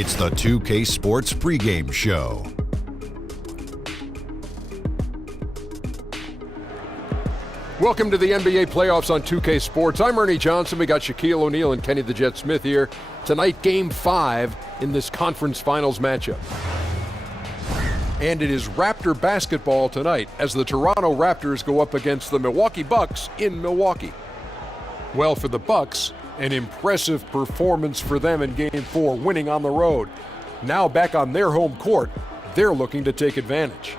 It's the 2K Sports pregame show. Welcome to the NBA playoffs on 2K Sports. I'm Ernie Johnson. We got Shaquille O'Neal and Kenny the Jet Smith here. Tonight, Game 5 in this conference finals matchup. And it is Raptor basketball tonight as the Toronto Raptors go up against the Milwaukee Bucks in Milwaukee. Well, for the Bucks, an impressive performance for them in Game 4, winning on the road. Now back on their home court, they're looking to take advantage.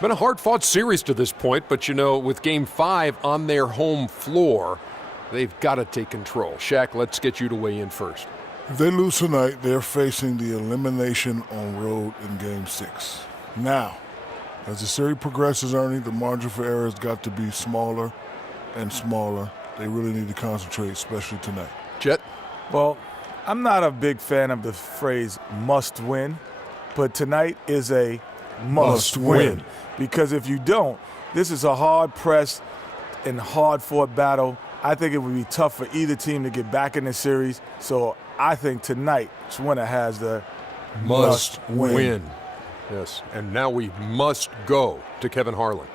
Been a hard-fought series to this point, but you know, with Game 5 on their home floor, they've got to take control. Shaq, let's get you to weigh in first. If they lose tonight, they're facing the elimination on road in Game 6. Now, as the series progresses, Ernie, the margin for error has got to be smaller and smaller. They really need to concentrate, especially tonight. Jet? Well, I'm not a big fan of the phrase must win, but tonight is a must win. Because if you don't, this is a hard-pressed and hard-fought battle. I think it would be tough for either team to get back in the series. So I think tonight's winner has the must win. Yes, and now we must go to Kevin Harlan.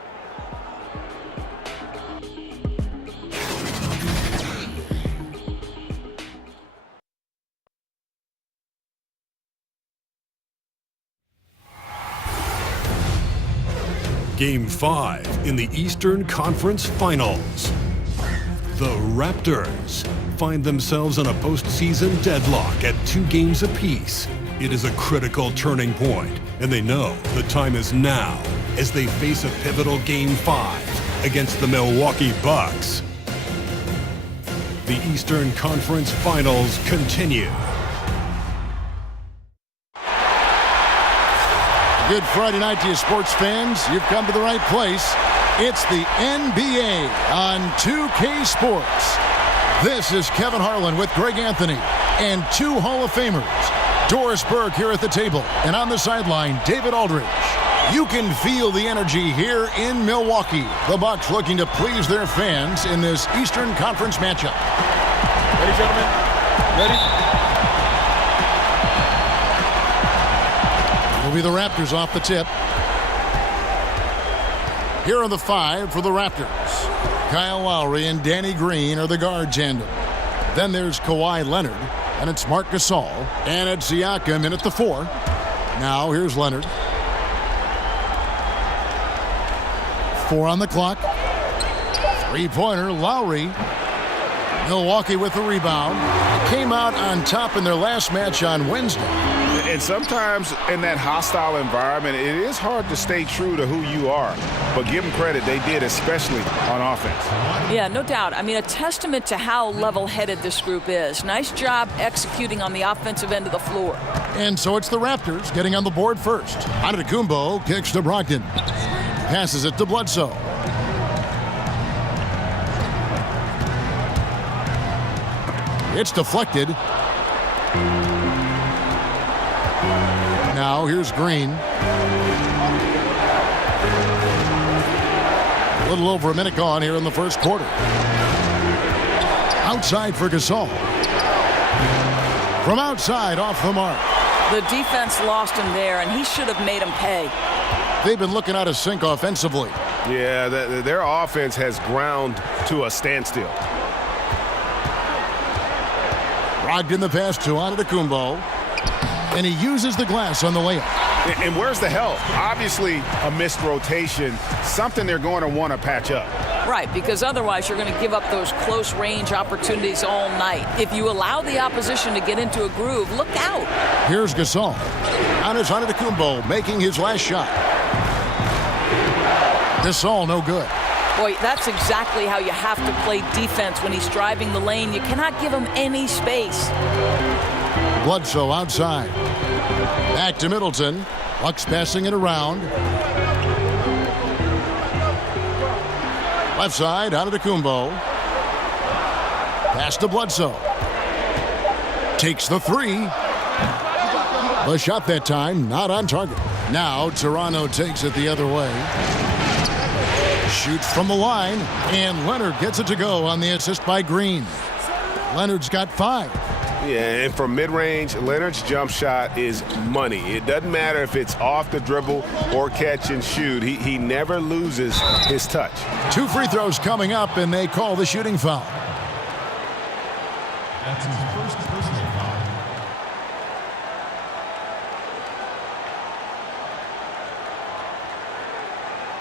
Game 5 in the Eastern Conference Finals. The Raptors find themselves on a postseason deadlock at 2 games apiece. It is a critical turning point, and they know the time is now as they face a pivotal Game 5 against the Milwaukee Bucks. The Eastern Conference Finals continue. Good Friday night to you, sports fans. You've come to the right place. It's the NBA on 2K Sports. This is Kevin Harlan with Greg Anthony and 2 Hall of Famers. Doris Burke here at the table, and on the sideline, David Aldridge. You can feel the energy here in Milwaukee. The Bucks looking to please their fans in this Eastern Conference matchup. Ready, gentlemen? Ready? Will be the Raptors off the tip. Here are the 5 for the Raptors. Kyle Lowry and Danny Green are the guard tandem. Then there's Kawhi Leonard, and it's Marc Gasol, and it's Siakam in at the 4. Now here's Leonard. 4 on the clock. 3-pointer, Lowry. Milwaukee with the rebound. Came out on top in their last match on Wednesday. And sometimes in that hostile environment, it is hard to stay true to who you are. But give them credit, they did, especially on offense. Yeah, no doubt. I mean, a testament to how level-headed this group is. Nice job executing on the offensive end of the floor. And so it's the Raptors getting on the board first. Antetokounmpo kicks to Brogdon. Passes it to Bledsoe. It's deflected. Now here's Green. A little over a minute gone here in the first quarter. Outside for Gasol. From outside, off the mark. The defense lost him there, and he should have made him pay. They've been looking out of sync offensively. Yeah, their offense has ground to a standstill. Brogdon the pass to Antetokounmpo. And he uses the glass on the layup. And where's the help? Obviously, a missed rotation, something they're going to want to patch up. Right, because otherwise you're going to give up those close-range opportunities all night. If you allow the opposition to get into a groove, look out. Here's Gasol. On his Antetokounmpo, making his last shot. Gasol, no good. Boy, that's exactly how you have to play defense when he's driving the lane. You cannot give him any space. Bledsoe outside. Back to Middleton. Bucks passing it around. Left side, Antetokounmpo. Pass to Bledsoe. Takes the 3. The shot that time, not on target. Now Toronto takes it the other way. Shoots from the line, and Leonard gets it to go on the assist by Green. Leonard's got 5. Yeah, and from mid-range, Leonard's jump shot is money. It doesn't matter if it's off the dribble or catch and shoot. He never loses his touch. 2 free throws coming up, and they call the shooting foul. That's his first personal foul.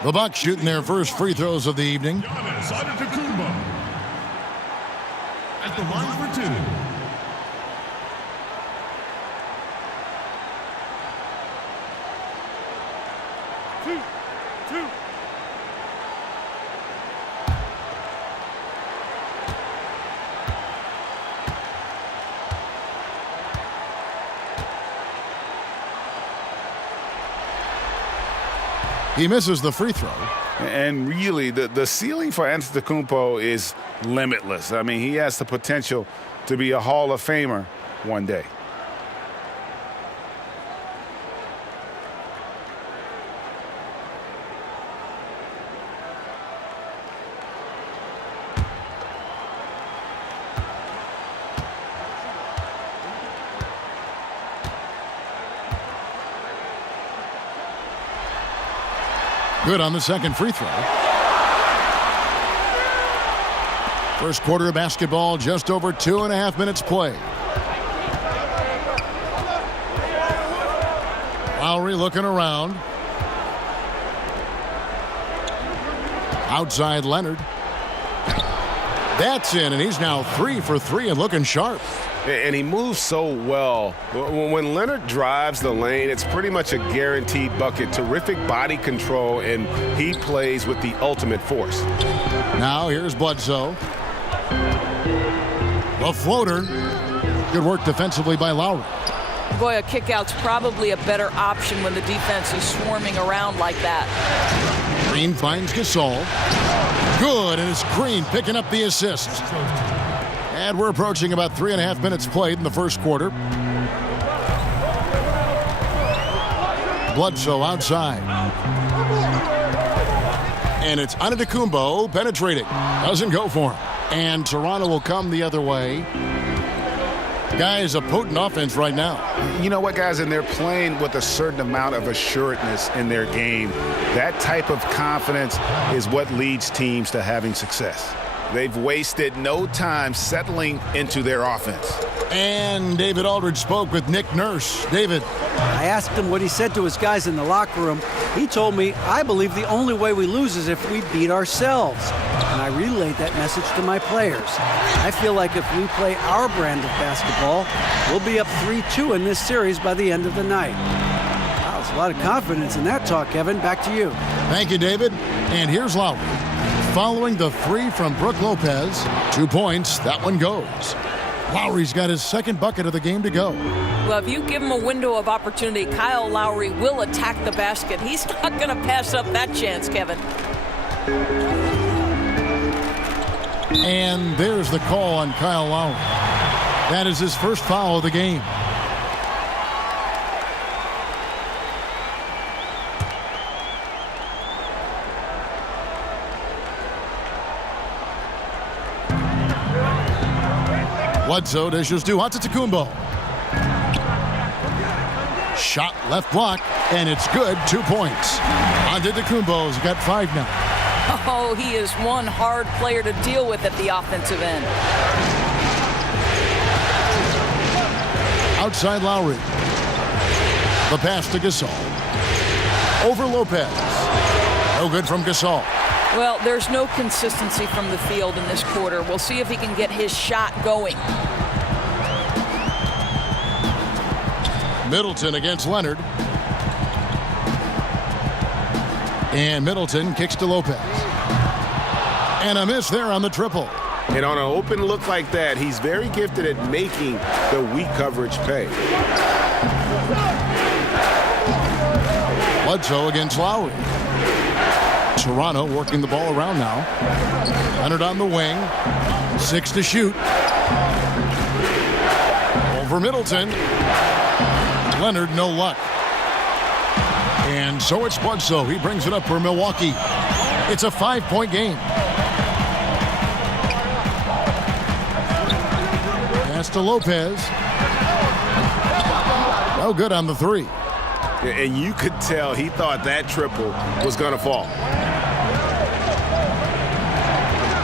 The Bucks shooting their first free throws of the evening. Giannis Antetokounmpo at the line for 2. He misses the free throw. And really, the ceiling for Antetokounmpo is limitless. I mean, he has the potential to be a Hall of Famer one day. Good on the second free throw. First quarter of basketball, just over 2.5 minutes play. Lowry looking around. Outside Leonard. That's in, and he's now 3 for 3 and looking sharp. And he moves so well. When Leonard drives the lane, it's pretty much a guaranteed bucket. Terrific body control, and he plays with the ultimate force. Now here's Bledsoe. The floater. Good work defensively by Lowry. Boy, a kick-out's probably a better option when the defense is swarming around like that. Green finds Gasol. Good, and it's Green picking up the assist. And we're approaching about 3.5 minutes played in the first quarter. Bledsoe outside. And it's Antetokounmpo penetrating. Doesn't go for him. And Toronto will come the other way. Guys, a potent offense right now. You know what, guys? And they're playing with a certain amount of assuredness in their game. That type of confidence is what leads teams to having success. They've wasted no time settling into their offense. And David Aldridge spoke with Nick Nurse. David. I asked him what he said to his guys in the locker room. He told me, I believe the only way we lose is if we beat ourselves. And I relayed that message to my players. I feel like if we play our brand of basketball, we'll be up 3-2 in this series by the end of the night. Wow, there's a lot of confidence in that talk, Kevin. Back to you. Thank you, David. And here's Lowry. Following the 3 from Brook Lopez. 2 points. That one goes. Lowry's got his second bucket of the game to go. Well, if you give him a window of opportunity, Kyle Lowry will attack the basket. He's not going to pass up that chance, Kevin. And there's the call on Kyle Lowry. That is his first foul of the game. Bledsoe dishes to Antetokounmpo. Shot left block, and it's good. 2 points. Antetokounmpo's got 5 now. Oh, he is one hard player to deal with at the offensive end. Outside Lowry. The pass to Gasol. Over Lopez. No good from Gasol. Well, there's no consistency from the field in this quarter. We'll see if he can get his shot going. Middleton against Leonard. And Middleton kicks to Lopez. And a miss there on the triple. And on an open look like that, he's very gifted at making the weak coverage pay. Bledsoe against Lowry. Toronto working the ball around now. Leonard on the wing. 6 to shoot. Over Middleton. Leonard, no luck. And so it's Bledsoe. He brings it up for Milwaukee. It's a 5-point game. Pass to Lopez. No good on the three. And you could tell he thought that triple was going to fall.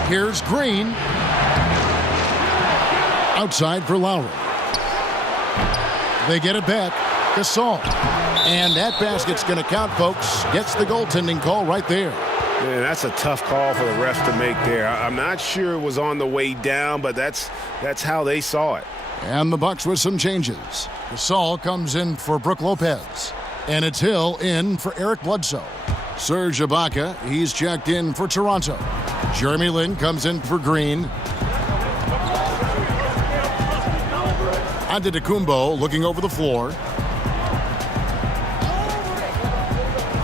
Here's Green. Outside for Lowry. They get it back. Gasol. And that basket's going to count, folks. Gets the goaltending call right there. Man, that's a tough call for the refs to make there. I'm not sure it was on the way down, but that's how they saw it. And the Bucks with some changes. Gasol comes in for Brook Lopez. And it's Hill in for Eric Bledsoe. Serge Ibaka, he's checked in for Toronto. Jeremy Lin comes in for Green. Antetokounmpo looking over the floor.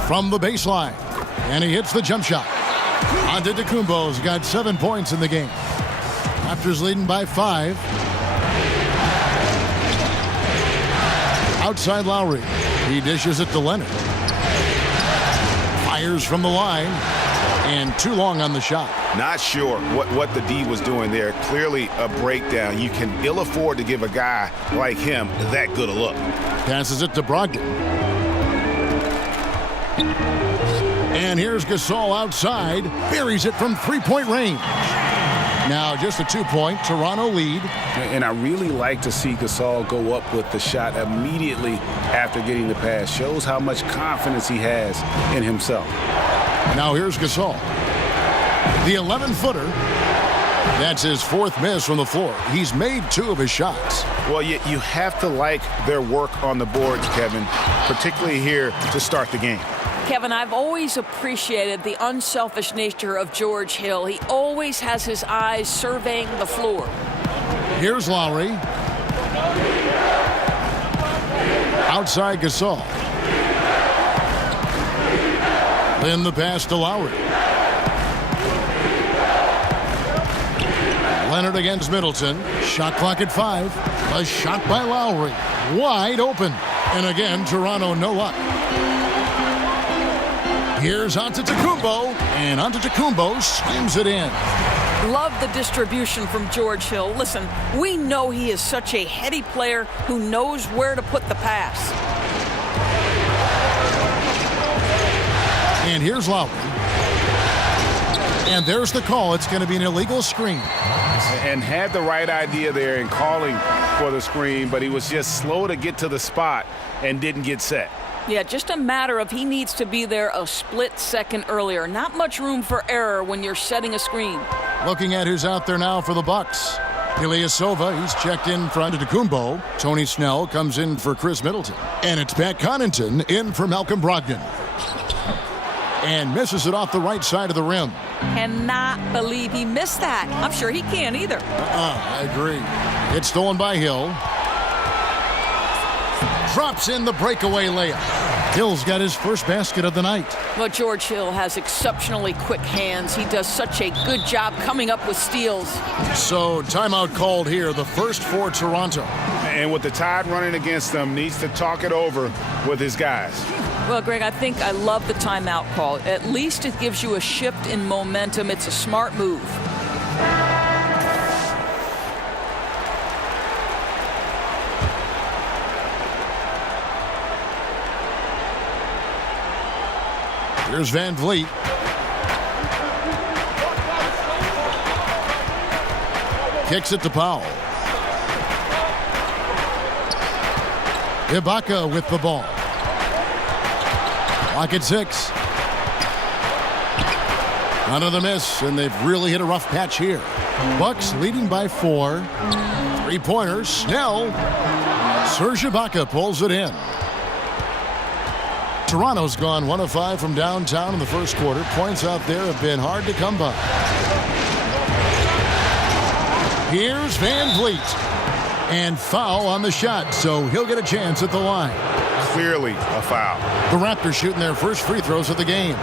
From the baseline. And he hits the jump shot. Antetokounmpo's got 7 points in the game. Raptors leading by 5. Outside Lowry. He dishes it to Leonard. Fires from the line. And too long on the shot. Not sure what the D was doing there. Clearly a breakdown. You can ill afford to give a guy like him that good a look. Passes it to Brogdon. And here's Gasol outside. Buries it from three-point range. Now just a 2-point Toronto lead. And I really like to see Gasol go up with the shot immediately after getting the pass. Shows how much confidence he has in himself. Now here's Gasol. The 11-footer. That's his 4th miss from the floor. He's made 2 of his shots. Well, you have to like their work on the boards, Kevin, particularly here to start the game. Kevin, I've always appreciated the unselfish nature of George Hill. He always has his eyes surveying the floor. Here's Lowry. Outside Gasol. Then the pass to Lowry. Leonard against Middleton. Shot clock at 5. A shot by Lowry. Wide open. And again, Toronto no luck. Here's Antetokounmpo. And Antetokounmpo slams it in. Love the distribution from George Hill. Listen, we know he is such a heady player who knows where to put the pass. And here's Lowry. And there's the call. It's going to be an illegal screen. And had the right idea there in calling for the screen, but he was just slow to get to the spot and didn't get set. Yeah, just a matter of he needs to be there a split second earlier. Not much room for error when you're setting a screen. Looking at who's out there now for the Bucks. Ilyasova, he's checked in for Antetokounmpo. Tony Snell comes in for Chris Middleton. And it's Pat Connaughton in for Malcolm Brogdon. And misses it off the right side of the rim. Cannot believe he missed that. I'm sure he can't either. I agree. It's stolen by Hill. Drops in the breakaway layup. Hill's got his first basket of the night. Well, George Hill has exceptionally quick hands. He does such a good job coming up with steals. So timeout called here, the first for Toronto. And with the Tide running against them, needs to talk it over with his guys. Well, Greg, I think I love the timeout call. At least it gives you a shift in momentum. It's a smart move. Here's Van Vliet. Kicks it to Powell. Ibaka with the ball. Clock at 6. Another miss, and they've really hit a rough patch here. Bucks leading by 4. 3-pointers. Snell. Serge Ibaka pulls it in. Toronto's gone 1 of 5 from downtown in the first quarter. Points out there have been hard to come by. Here's Van Vliet. And foul on the shot, so he'll get a chance at the line. Clearly a foul. The Raptors shooting their first free throws of the game.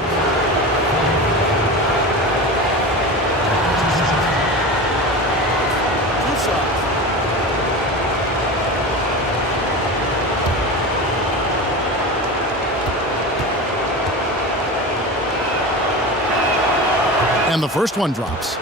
And the first one drops.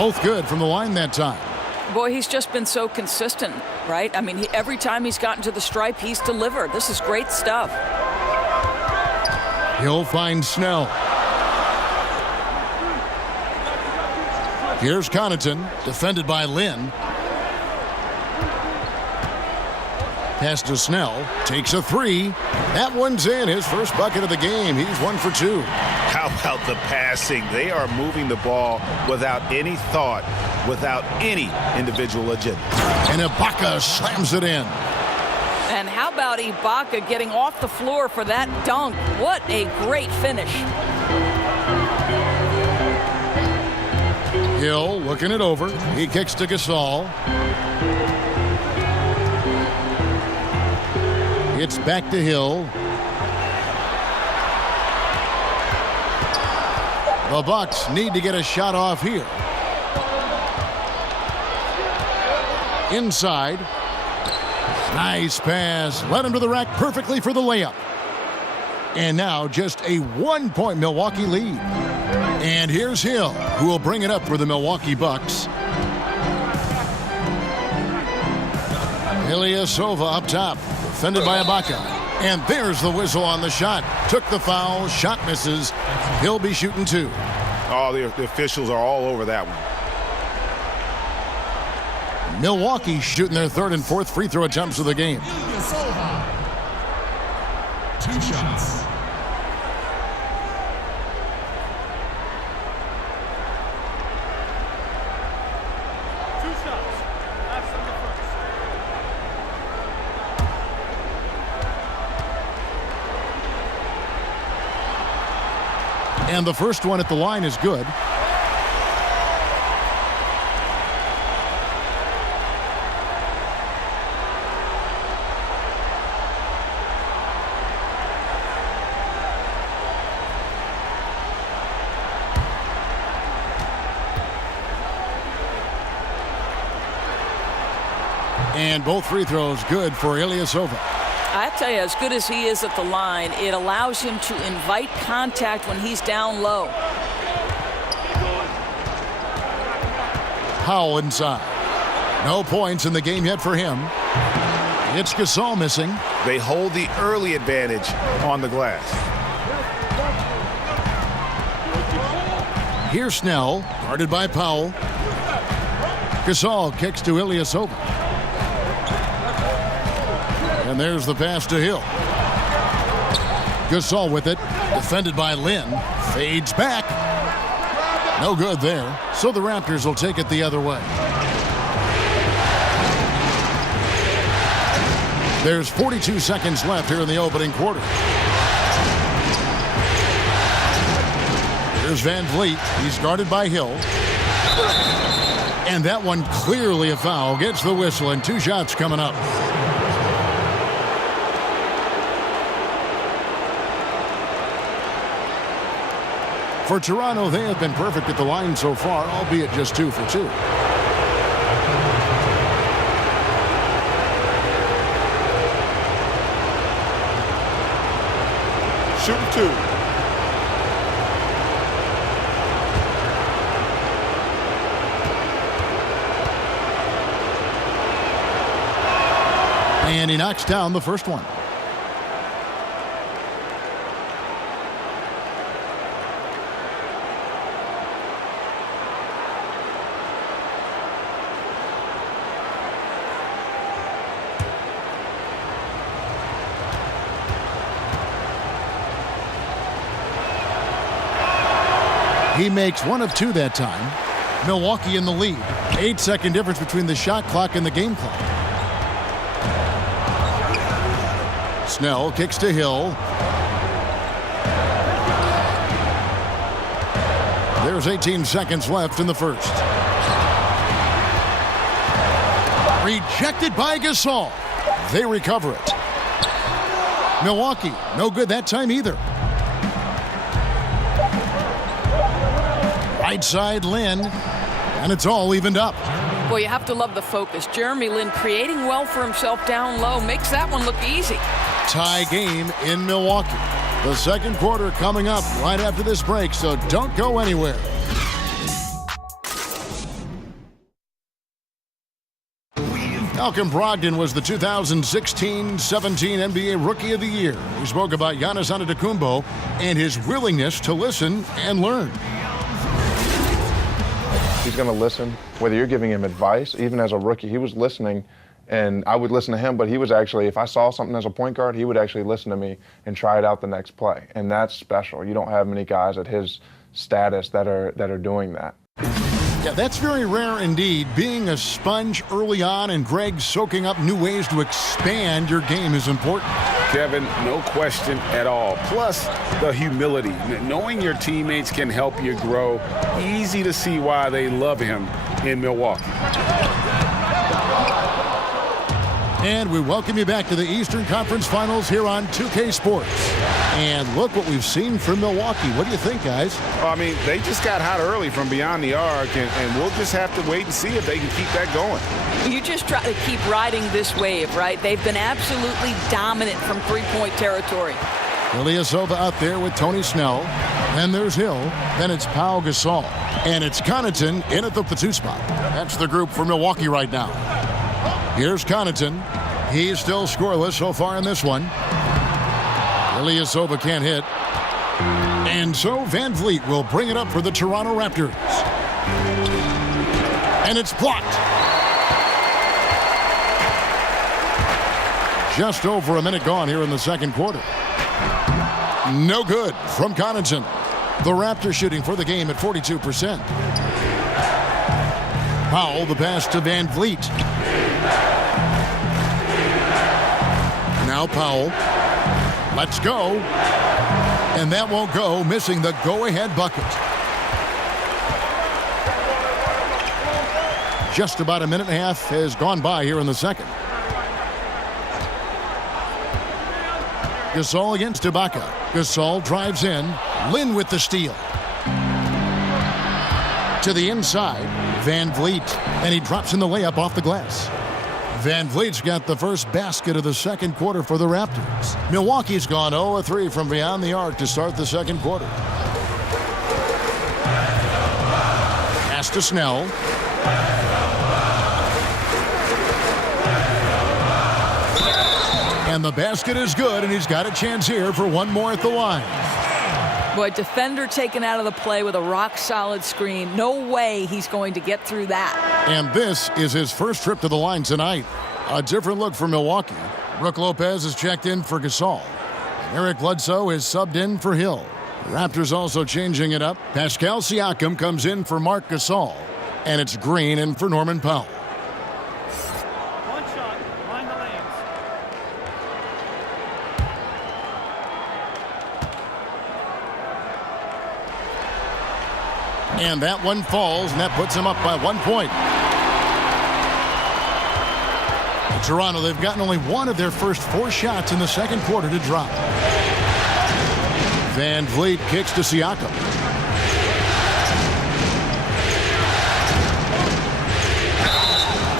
Both good from the line that time. Boy, he's just been so consistent, right? I mean, every time he's gotten to the stripe, he's delivered. This is great stuff. He'll find Snell. Here's Connaughton, defended by Lynn. Pass to Snell, takes a three. That one's in, his first bucket of the game. He's 1 for 2. How about the passing? They are moving the ball without any thought, without any individual agenda. And Ibaka slams it in. And how about Ibaka getting off the floor for that dunk? What a great finish. Hill looking it over. He kicks to Gasol. It's back to Hill. The Bucks need to get a shot off here. Inside. Nice pass. Led him to the rack perfectly for the layup. And now just a 1-point Milwaukee lead. And here's Hill, who will bring it up for the Milwaukee Bucks. Ilyasova up top, defended by Ibaka. And there's the whistle on the shot. Took the foul, shot misses. He'll be shooting 2. Oh, the officials are all over that one. Milwaukee shooting their 3rd and 4th free throw attempts of the game. 2 shots. And the first one at the line is good. And both free throws good for Ilyasova. I tell you, as good as he is at the line, it allows him to invite contact when he's down low. Powell inside. No points in the game yet for him. It's Gasol missing. They hold the early advantage on the glass. Here's Snell, guarded by Powell. Gasol kicks to Ilyasova. And there's the pass to Hill. Gasol with it, defended by Lynn. Fades back. No good there. So the Raptors will take it the other way. There's 42 seconds left here in the opening quarter. Here's Van Vliet. He's guarded by Hill. And that one clearly a foul. Gets the whistle and 2 shots coming up. For Toronto, they have been perfect at the line so far, albeit just 2 for 2. Shooting 2. And he knocks down the first one. He makes 1 of 2 that time. Milwaukee in the lead. 8-second difference between the shot clock and the game clock. Snell kicks to Hill. There's 18 seconds left in the first. Rejected by Gasol. They recover it. Milwaukee, no good that time either. Right side Lynn, and it's all evened up. Boy, you have to love the focus. Jeremy Lin creating well for himself down low makes that one look easy. Tie game in Milwaukee. The second quarter coming up right after this break, so don't go anywhere. Malcolm Brogdon was the 2016-17 NBA Rookie of the Year. We spoke about Giannis Antetokounmpo and his willingness to listen and learn. He's going to listen, whether you're giving him advice. Even as a rookie, he was listening, and I would listen to him, but he was actually, if I saw something as a point guard, he would actually listen to me and try it out the next play. And that's special. You don't have many guys at his status that are doing that. Yeah, that's very rare indeed. Being a sponge early on and Greg soaking up new ways to expand your game is important. Kevin, no question at all. Plus, the humility. Knowing your teammates can help you grow. Easy to see why they love him in Milwaukee. And we welcome you back to the Eastern Conference Finals here on 2K Sports. And look what we've seen from Milwaukee. What do you think, guys? Well, I mean, they just got hot early from beyond the arc, and we'll just have to wait and see if they can keep that going. You just try to keep riding this wave, right? They've been absolutely dominant from three-point territory. Ilyasova out there with Tony Snell. Then there's Hill. Then it's Pau Gasol. And it's Connaughton in at the 2 spot. That's the group for Milwaukee right now. Here's Connaughton. He's still scoreless so far in this one. Ilyasova can't hit. And so Van Vliet will bring it up for the Toronto Raptors. And it's blocked. Just over a minute gone here in the second quarter. No good from Connaughton. The Raptors shooting for the game at 42%. Powell, the pass to Van Vliet. Now Powell. Let's go. And that won't go, missing the go-ahead bucket. Just about a minute and a half has gone by here in the second. Gasol against Ibaka. Gasol drives in. Lin with the steal. To the inside, Van Vliet. And he drops in the layup off the glass. Van Vliet's got the first basket of the second quarter for the Raptors. Milwaukee's gone 0-3 from beyond the arc to start the second quarter. Pass to Snell. And the basket is good, and he's got a chance here for one more at the line. Boy, defender taken out of the play with a rock-solid screen. No way he's going to get through that. And this is his first trip to the line tonight. A different look for Milwaukee. Brook Lopez is checked in for Gasol. Eric Bledsoe is subbed in for Hill. The Raptors also changing it up. Pascal Siakam comes in for Marc Gasol. And it's Green in for Norman Powell. One shot, behind the lanes. And that one falls, and that puts him up by 1 point. Toronto, they've gotten only one of their first 4 shots in the second quarter to drop. Van Vliet kicks to Siakam.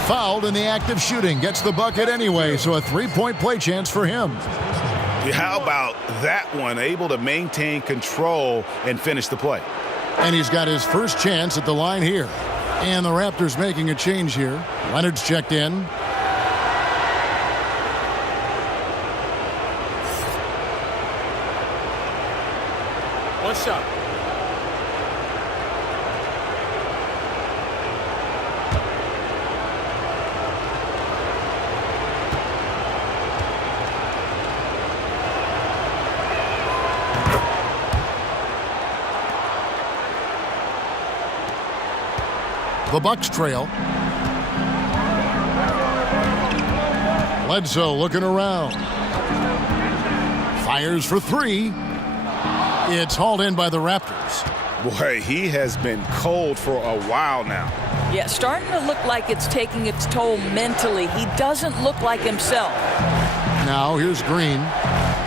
Fouled in the act of shooting. Gets the bucket anyway, so a 3-point play chance for him. How about that one? Able to maintain control and finish the play. And he's got his first chance at the line here. And the Raptors making a change here. Leonard's checked in. One shot. The Bucks trail. Bledsoe looking around. Fires for 3. It's hauled in by the Raptors. Boy, he has been cold for a while now. Yeah, starting to look like it's taking its toll mentally. He doesn't look like himself. Now here's Green.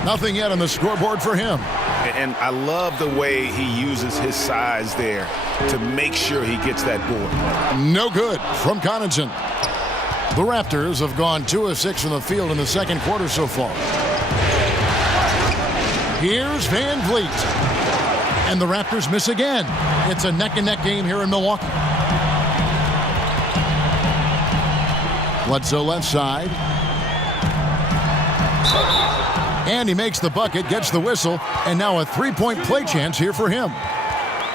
Nothing yet on the scoreboard for him. And I love the way he uses his size there to make sure he gets that board. No good from Connaughton. The Raptors have gone 2 of 6 from the field in the second quarter so far. Here's Van Vliet. And the Raptors miss again. It's a neck-and-neck game here in Milwaukee. Bledsoe left side. And he makes the bucket, gets the whistle, and now a three-point play chance here for him.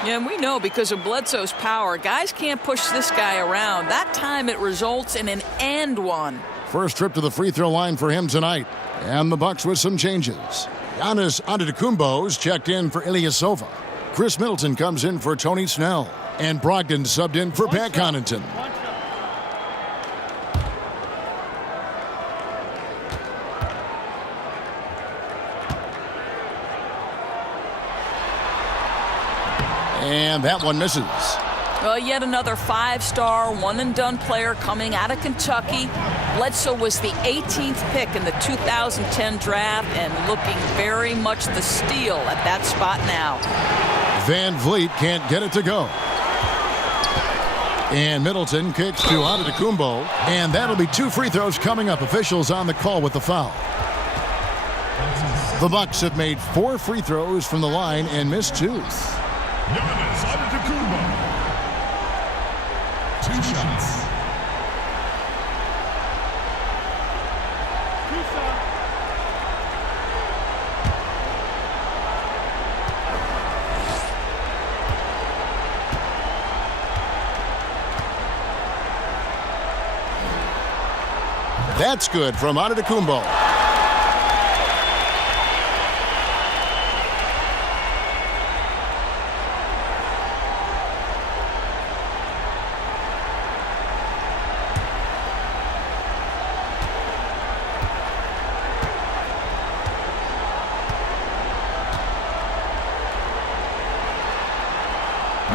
Yeah, and we know because of Bledsoe's power, guys can't push this guy around. That time it results in an and one. First trip to the free throw line for him tonight. And the Bucks with some changes. Giannis Antetokounmpo's checked in for Ilyasova. Chris Middleton comes in for Tony Snell. And Brogdon subbed in for Pat Connaughton. And that one misses. Well, yet another five-star, one-and-done player coming out of Kentucky. Bledsoe was the 18th pick in the 2010 draft and looking very much the steal at that spot now. Van Vliet can't get it to go. And Middleton kicks to Antetokounmpo. And that'll be 2 free throws coming up. Officials on the call with the foul. The Bucks have made 4 free throws from the line and missed 2. Giannis Antetokounmpo. 2 shots. That's good from Antetokounmpo.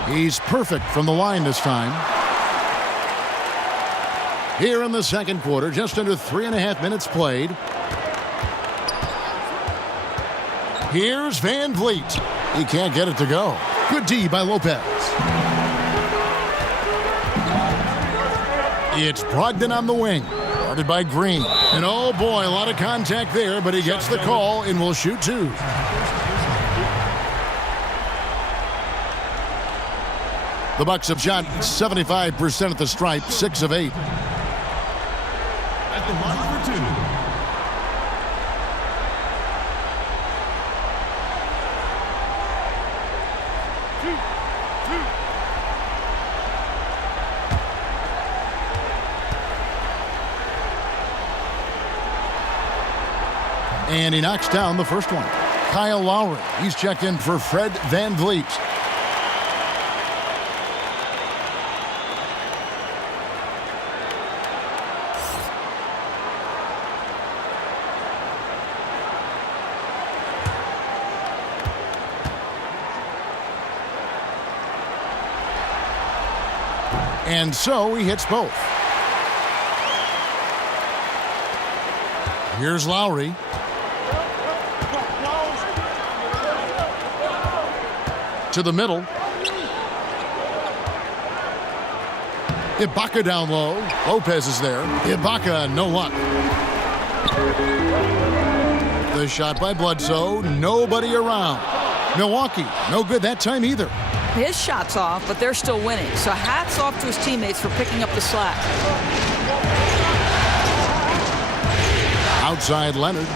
He's perfect from the line this time. Here in the second quarter, just under 3.5 minutes played. Here's Van Vliet. He can't get it to go. Good D by Lopez. It's Brogdon on the wing. Guarded by Green. And oh boy, a lot of contact there, but he gets the call and will shoot 2. The Bucks have shot 75% at the stripe, 6 of 8. At the line for 2. And he knocks down the first one. Kyle Lowry, he's checked in for Fred Van Vliet. And so he hits both. Here's Lowry. To the middle. Ibaka down low. Lopez is there. Ibaka, no luck. The shot by Bledsoe. Nobody around. Milwaukee, no good that time either. His shot's off, but they're still winning. So hats off to his teammates for picking up the slack. Outside Leonard.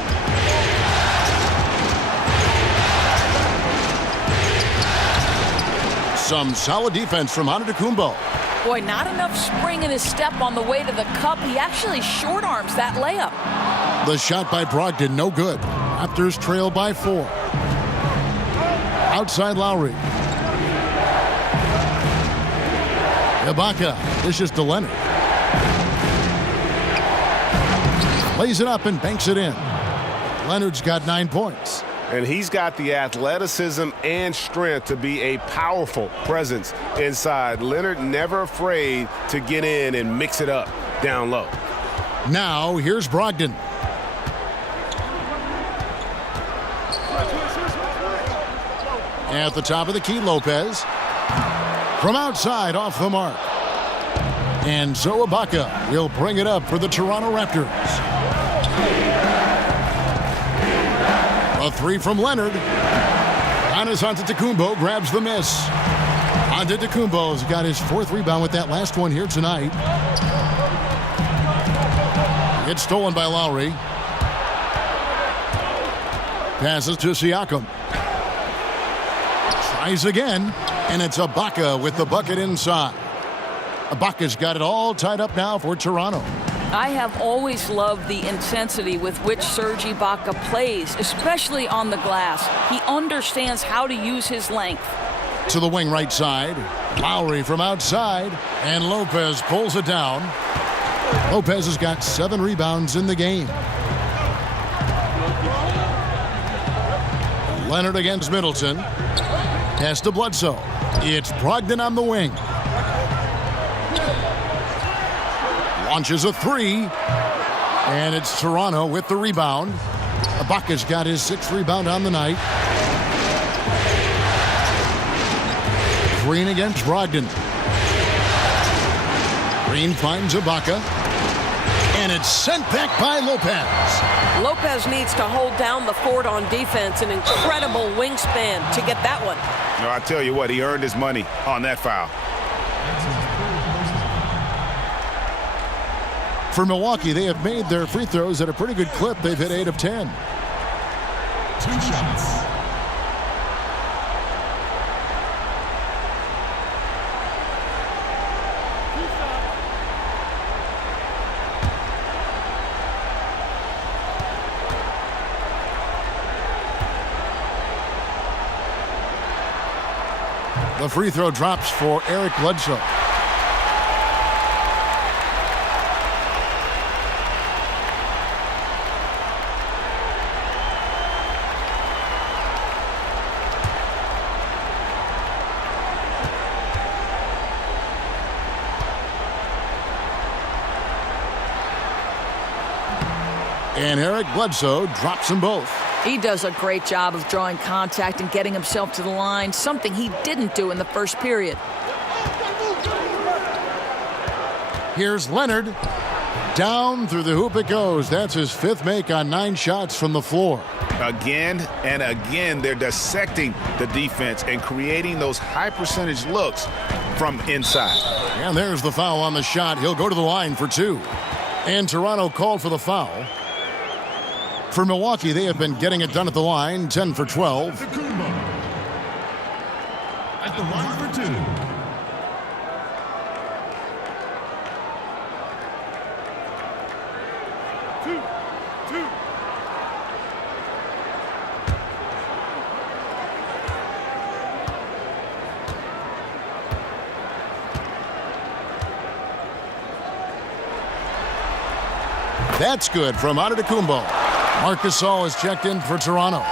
Some solid defense from Antetokounmpo. Boy, not enough spring in his step on the way to the cup. He actually short arms that layup. The shot by Brogdon, no good. Raptors trail by 4. Outside Lowry. Ibaka dishes to Leonard. Lays it up and banks it in. Leonard's got 9 points. And he's got the athleticism and strength to be a powerful presence inside. Leonard never afraid to get in and mix it up down low. Now here's Brogdon. At the top of the key, Lopez. From outside, off the mark. And so Ibaka will bring it up for the Toronto Raptors. A 3 from Leonard. Giannis Antetokounmpo grabs the miss. Antetokounmpo's got his 4th rebound with that last one here tonight. It's stolen by Lowry. Passes to Siakam. Tries again, and it's Ibaka with the bucket inside. Ibaka's got it all tied up now for Toronto. I have always loved the intensity with which Serge Ibaka plays, especially on the glass. He understands how to use his length. To the wing right side. Lowry from outside, and Lopez pulls it down. Lopez has got 7 rebounds in the game. Leonard against Middleton. Pass to Bledsoe. It's Brogdon on the wing. Launches a 3. And it's Toronto with the rebound. Ibaka's got his 6th rebound on the night. Green against Brogdon. Green finds Ibaka. And it's sent back by Lopez. Lopez needs to hold down the fort on defense. An incredible wingspan to get that one. No, I tell you what, he earned his money on that foul. For Milwaukee, they have made their free throws at a pretty good clip. They've hit 8 of 10. 2 shots. The free throw drops for Eric Bledsoe. And Eric Bledsoe drops them both. He does a great job of drawing contact and getting himself to the line, something he didn't do in the first period. Here's Leonard. Down through the hoop it goes. That's his 5th make on 9 shots from the floor. Again and again, they're dissecting the defense and creating those high percentage looks from inside. And there's the foul on the shot. He'll go to the line for 2. And Toronto called for the foul. For Milwaukee, they have been getting it done at the line, 10 for 12. At the line for 2. That's good from Antetokounmpo. Marc Gasol is checked in for Toronto.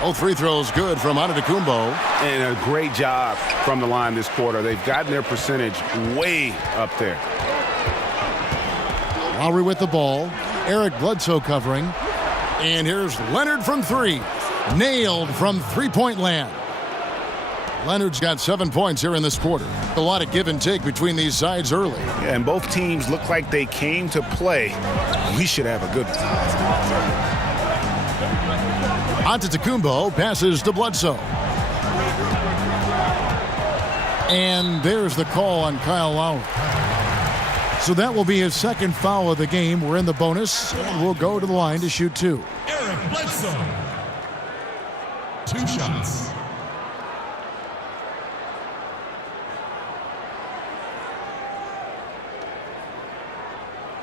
Both free throws good from Antetokounmpo. And a great job from the line this quarter. They've gotten their percentage way up there. Lowry with the ball. Eric Bledsoe covering. And here's Leonard from 3. Nailed from three-point land. Leonard's got 7 points here in this quarter. A lot of give and take between these sides early. Yeah, and both teams look like they came to play. We should have a good one. Antetokounmpo passes to Bledsoe. And there's the call on Kyle Lowry. So that will be his 2nd foul of the game. We're in the bonus, and we'll go to the line to shoot 2. Eric Bledsoe. 2 shots.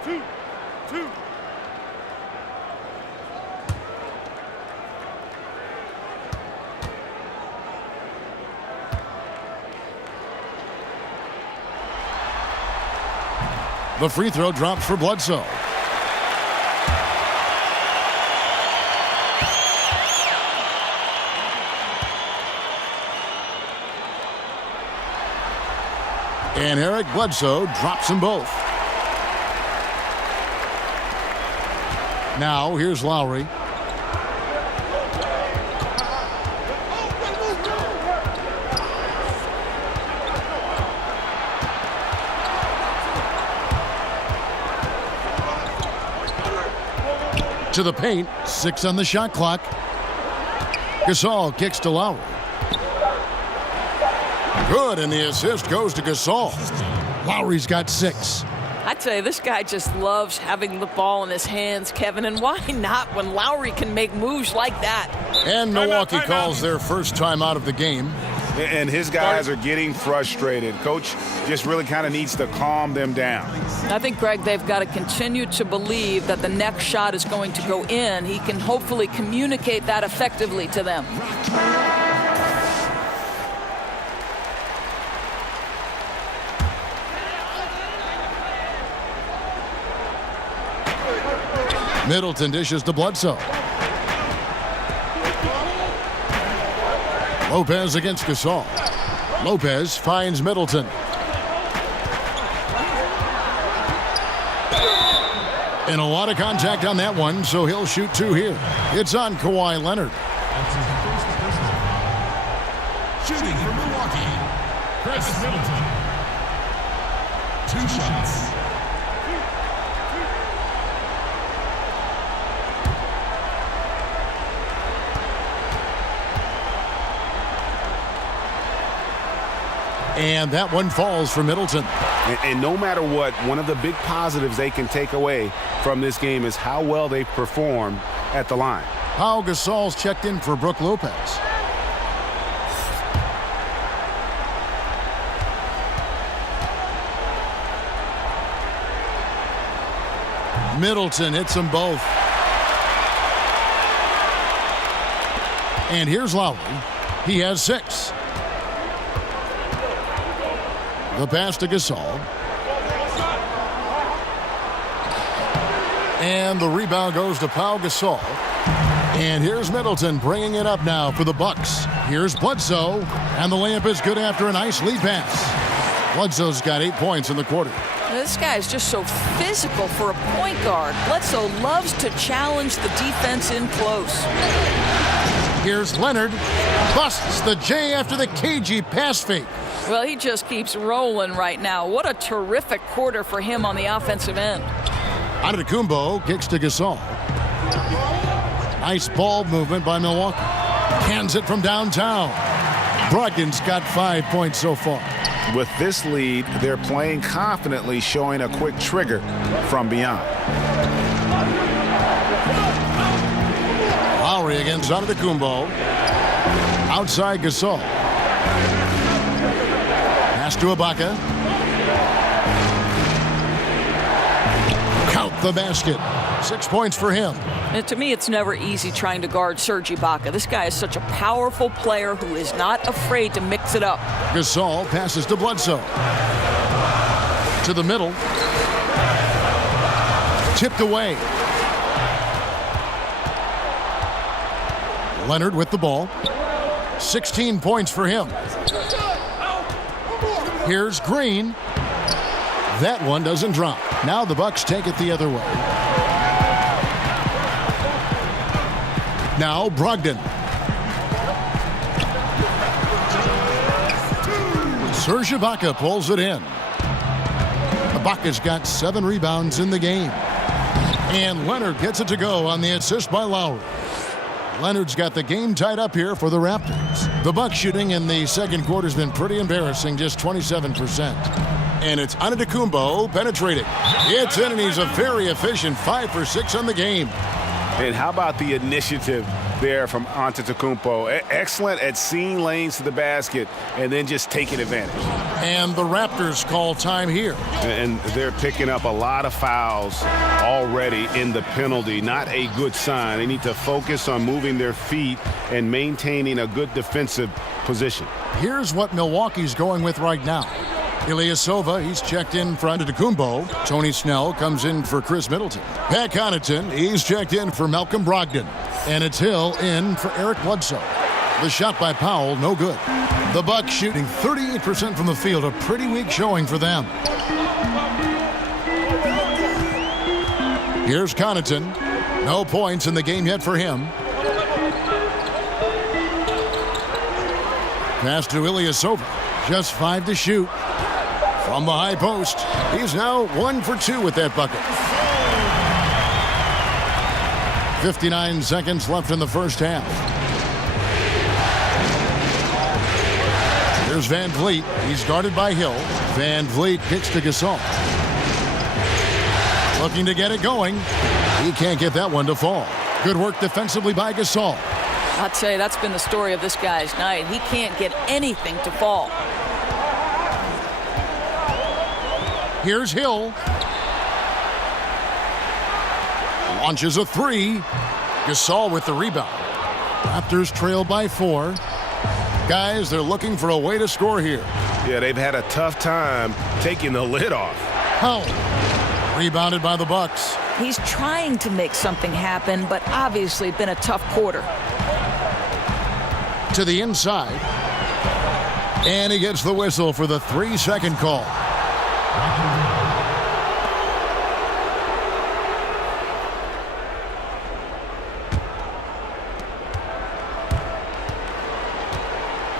Two. The free throw drops for Bledsoe. And Eric Bledsoe drops them both. Now here's Lowry. To the paint, 6 on the shot clock. Gasol kicks to Lowry. Good, and the assist goes to Gasol. Lowry's got 6. I tell you, this guy just loves having the ball in his hands, Kevin, and why not when Lowry can make moves like that? And Milwaukee calls their first time out of the game. And his guys are getting frustrated. Coach just really kind of needs to calm them down. I think, Greg, they've got to continue to believe that the next shot is going to go in. He can hopefully communicate that effectively to them. Middleton dishes to Bledsoe. Lopez against Gasol. Lopez finds Middleton. And a lot of contact on that one, so he'll shoot 2 here. It's on Kawhi Leonard. Shooting for Milwaukee, Chris Middleton. 2 shots. And that one falls for Middleton. And no matter what, one of the big positives they can take away from this game is how well they performed at the line. Pau Gasol's checked in for Brook Lopez. Middleton hits them both. And here's Lowry. He has 6. The pass to Gasol. And the rebound goes to Pau Gasol. And here's Middleton bringing it up now for the Bucks. Here's Bledsoe. And the layup is good after a nice lead pass. Bledsoe's got 8 points in the quarter. This guy is just so physical for a point guard. Bledsoe loves to challenge the defense in close. Here's Leonard. Busts the J after the cagey pass fake. Well, he just keeps rolling right now. What a terrific quarter for him on the offensive end. Antetokounmpo kicks to Gasol. Nice ball movement by Milwaukee. Hands it from downtown. Brogdon's got 5 points so far. With this lead, they're playing confidently, showing a quick trigger from beyond. Lowry against Antetokounmpo. Outside Gasol. Pass to Ibaka. Count the basket. 6 points for him. And to me, it's never easy trying to guard Serge Ibaka. This guy is such a powerful player who is not afraid to mix it up. Gasol passes to Bledsoe. To the middle. Tipped away. Leonard with the ball. 16 points for him. Here's Green. That one doesn't drop. Now the Bucks take it the other way. Now Brogdon. Serge Ibaka pulls it in. Ibaka's got 7 rebounds in the game. And Leonard gets it to go on the assist by Lowry. Leonard's got the game tied up here for the Raptors. The Bucks shooting in the second quarter has been pretty embarrassing, just 27%. And it's Antetokounmpo penetrating. It's in, and he's a very efficient 5 for 6 on the game. And how about the initiative there from Antetokounmpo? Excellent at seeing lanes to the basket and then just taking advantage. And the Raptors call time here. And they're picking up a lot of fouls already in the penalty. Not a good sign. They need to focus on moving their feet and maintaining a good defensive position. Here's what Milwaukee's going with right now. Ilyasova, he's checked in for Antetokounmpo. Tony Snell comes in for Chris Middleton. Pat Connaughton, he's checked in for Malcolm Brogdon. And it's Hill in for Eric Bledsoe. The shot by Powell, no good. The Bucks shooting 38% from the field, a pretty weak showing for them. Here's Connaughton. No points in the game yet for him. Pass to Ilyasova. Just 5 to shoot. From the high post, he's now 1 for 2 with that bucket. 59 seconds left in the first half. Here's Van Vliet. He's guarded by Hill. Van Vliet kicks to Gasol. Looking to get it going. He can't get that one to fall. Good work defensively by Gasol. I'd say that's been the story of this guy's night. He can't get anything to fall. Here's Hill. Launches a three. Gasol with the rebound. Raptors trail by 4. Guys, they're looking for a way to score here. Yeah, they've had a tough time taking the lid off. Powell. Rebounded by the Bucks. He's trying to make something happen, but obviously been a tough quarter. To the inside. And he gets the whistle for the 3-second call.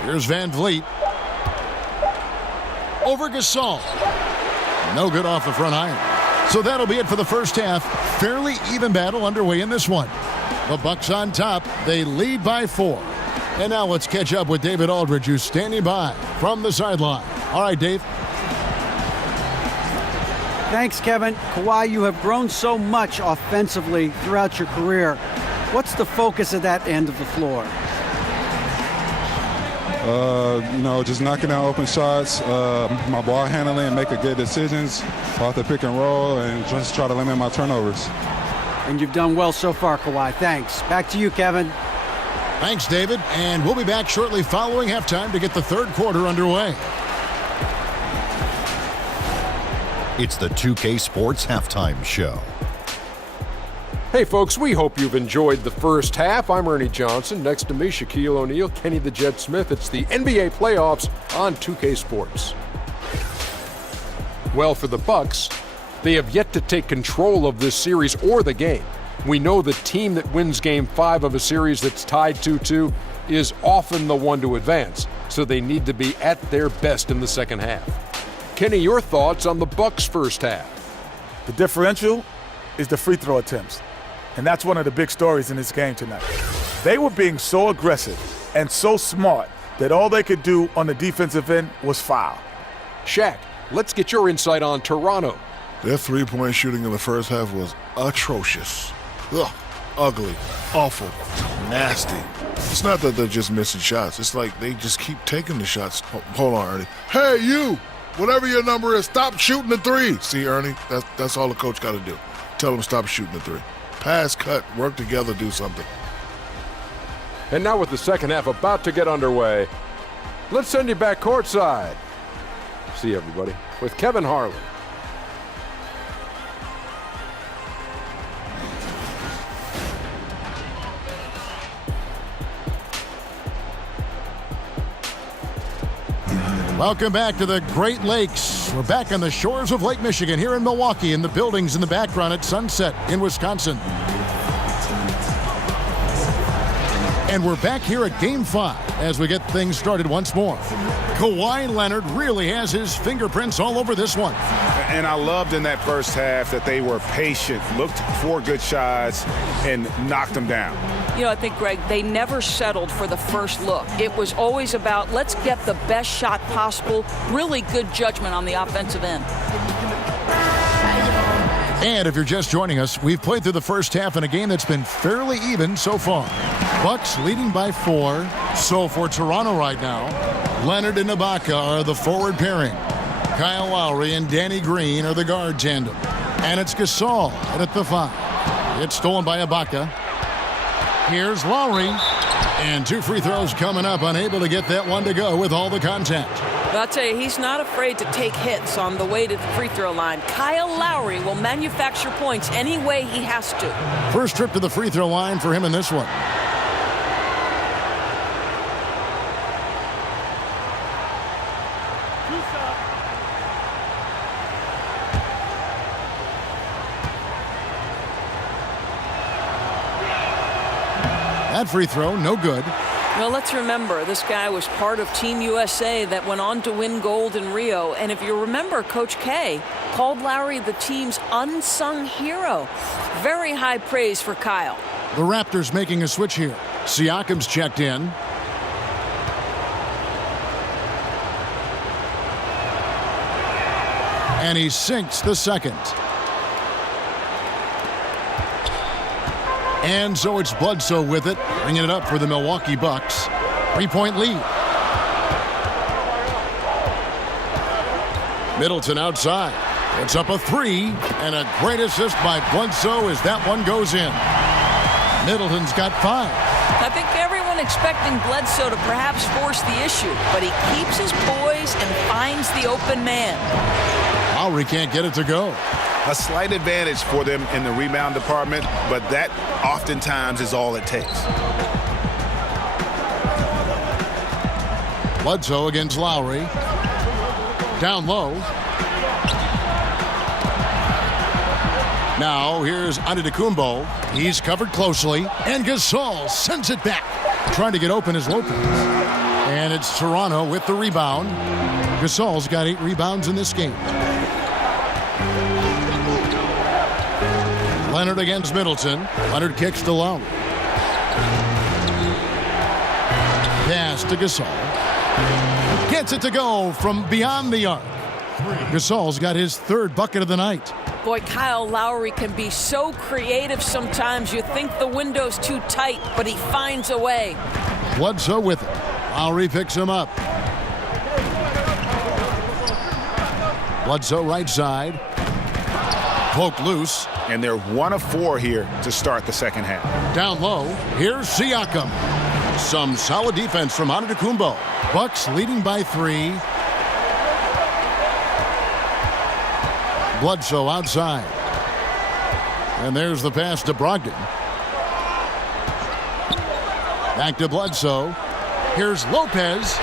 Here's Van Vliet. Over Gasol. No good off the front iron. So that'll be it for the first half. Fairly even battle underway in this one. The Bucks on top. They lead by 4. And now let's catch up with David Aldridge, who's standing by from the sideline. All right, Dave. Thanks, Kevin. Kawhi, you have grown so much offensively throughout your career. What's the focus of that end of the floor? Just knocking down open shots, my ball handling, making good decisions off the pick and roll, and just try to limit my turnovers. And you've done well so far, Kawhi. Thanks. Back to you, Kevin. Thanks, David. And we'll be back shortly following halftime to get the third quarter underway. It's the 2K Sports Halftime Show. Hey folks, we hope you've enjoyed the first half. I'm Ernie Johnson. Next to me, Shaquille O'Neal, Kenny the Jet Smith. It's the NBA playoffs on 2K Sports. Well, for the Bucks, they have yet to take control of this series or the game. We know the team that wins Game 5 of a series that's tied 2-2 is often the one to advance, so they need to be at their best in the second half. Kenny, your thoughts on the Bucks' first half? The differential is the free throw attempts. And that's one of the big stories in this game tonight. They were being so aggressive and so smart that all they could do on the defensive end was foul. Shaq, let's get your insight on Toronto. Their three-point shooting in the first half was atrocious. Ugh, ugly, awful, nasty. It's not that they're just missing shots. It's like they just keep taking the shots. Hold on, Ernie. Hey, you! Whatever your number is, stop shooting the three. See, Ernie, that's all the coach got to do. Tell him stop shooting the three. Pass, cut, work together, do something. And now with the second half about to get underway, let's send you back courtside. See everybody with Kevin Harlan. Welcome back to the Great Lakes. We're back on the shores of Lake Michigan here in Milwaukee, and the buildings in the background at Sunset in Wisconsin. And we're back here at Game 5 as we get things started once more. Kawhi Leonard really has his fingerprints all over this one. And I loved in that first half that they were patient, looked for good shots, and knocked them down. You know, I think, Greg, they never settled for the first look. It was always about, let's get the best shot possible. Really good judgment on the offensive end. And if you're just joining us, we've played through the first half in a game that's been fairly even so far. Bucks leading by 4. So for Toronto right now, Leonard and Ibaka are the forward pairing. Kyle Lowry and Danny Green are the guard tandem. And it's Gasol at the 5. It's stolen by Ibaka. Here's Lowry. And 2 free throws coming up, unable to get that one to go with all the contact. But I'll tell you, he's not afraid to take hits on the way to the free throw line. Kyle Lowry will manufacture points any way he has to. First trip to the free throw line for him in this one. That free throw, no good. Well, let's remember, this guy was part of Team USA that went on to win gold in Rio. And if you remember, Coach K called Lowry the team's unsung hero. Very high praise for Kyle. The Raptors making a switch here. Siakam's checked in. And he sinks the second. And so it's Bledsoe with it, bringing it up for the Milwaukee Bucks. 3-point lead. Middleton outside. Puts up a three, and a great assist by Bledsoe as that one goes in. Middleton's got 5. I think everyone expecting Bledsoe to perhaps force the issue, but he keeps his poise and finds the open man. Lowry can't get it to go. A slight advantage for them in the rebound department, but that oftentimes is all it takes. Bledsoe against Lowry. Down low. Now here's Antetokounmpo. He's covered closely, and Gasol sends it back. Trying to get open is Lopez. And it's Toronto with the rebound. Gasol's got 8 rebounds in this game. Leonard against Middleton. Leonard kicks to Lowry. Pass to Gasol. Gets it to go from beyond the arc. Gasol's got his 3rd bucket of the night. Boy, Kyle Lowry can be so creative sometimes. You think the window's too tight, but he finds a way. Bledsoe with it. Lowry picks him up. Bledsoe right side. Poke loose. And they're 1 of 4 here to start the second half. Down low, here's Siakam. Some solid defense from Antetokounmpo. Bucks leading by 3. Bledsoe outside. And there's the pass to Brogdon. Back to Bledsoe. Here's Lopez.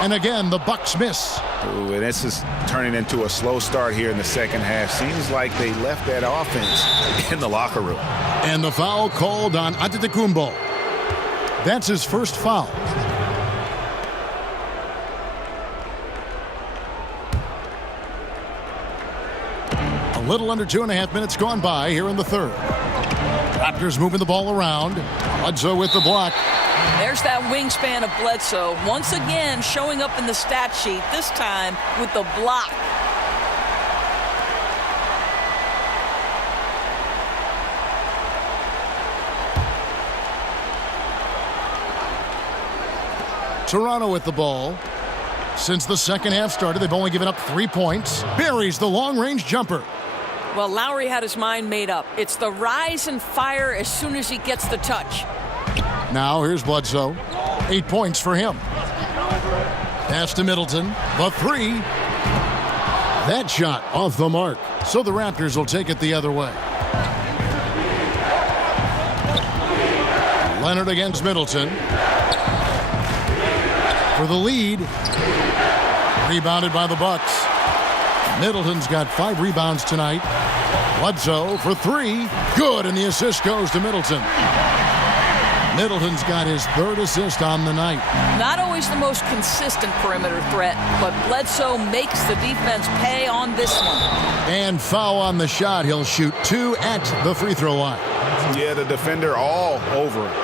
And again, the Bucks miss. Ooh, and this is turning into a slow start here in the second half. Seems like they left that offense in the locker room. And the foul called on Antetokounmpo. That's his first foul. A little under 2.5 minutes gone by here in the third. Raptors moving the ball around. Bledsoe with the block. There's that wingspan of Bledsoe, once again showing up in the stat sheet, this time with the block. Toronto with the ball. Since the second half started, they've only given up 3 points. Buries the long-range jumper. Well, Lowry had his mind made up. It's the rise and fire as soon as he gets the touch. Now here's Bledsoe. 8 points for him. Pass to Middleton. The 3. That shot off the mark. So the Raptors will take it the other way. Leonard against Middleton. For the lead. Rebounded by the Bucks. Middleton's got 5 rebounds tonight. Bledsoe for 3. Good, and the assist goes to Middleton. Middleton's got his 3rd assist on the night. Not always the most consistent perimeter threat, but Bledsoe makes the defense pay on this one. And foul on the shot. He'll shoot 2 at the free throw line. Yeah, the defender all over it.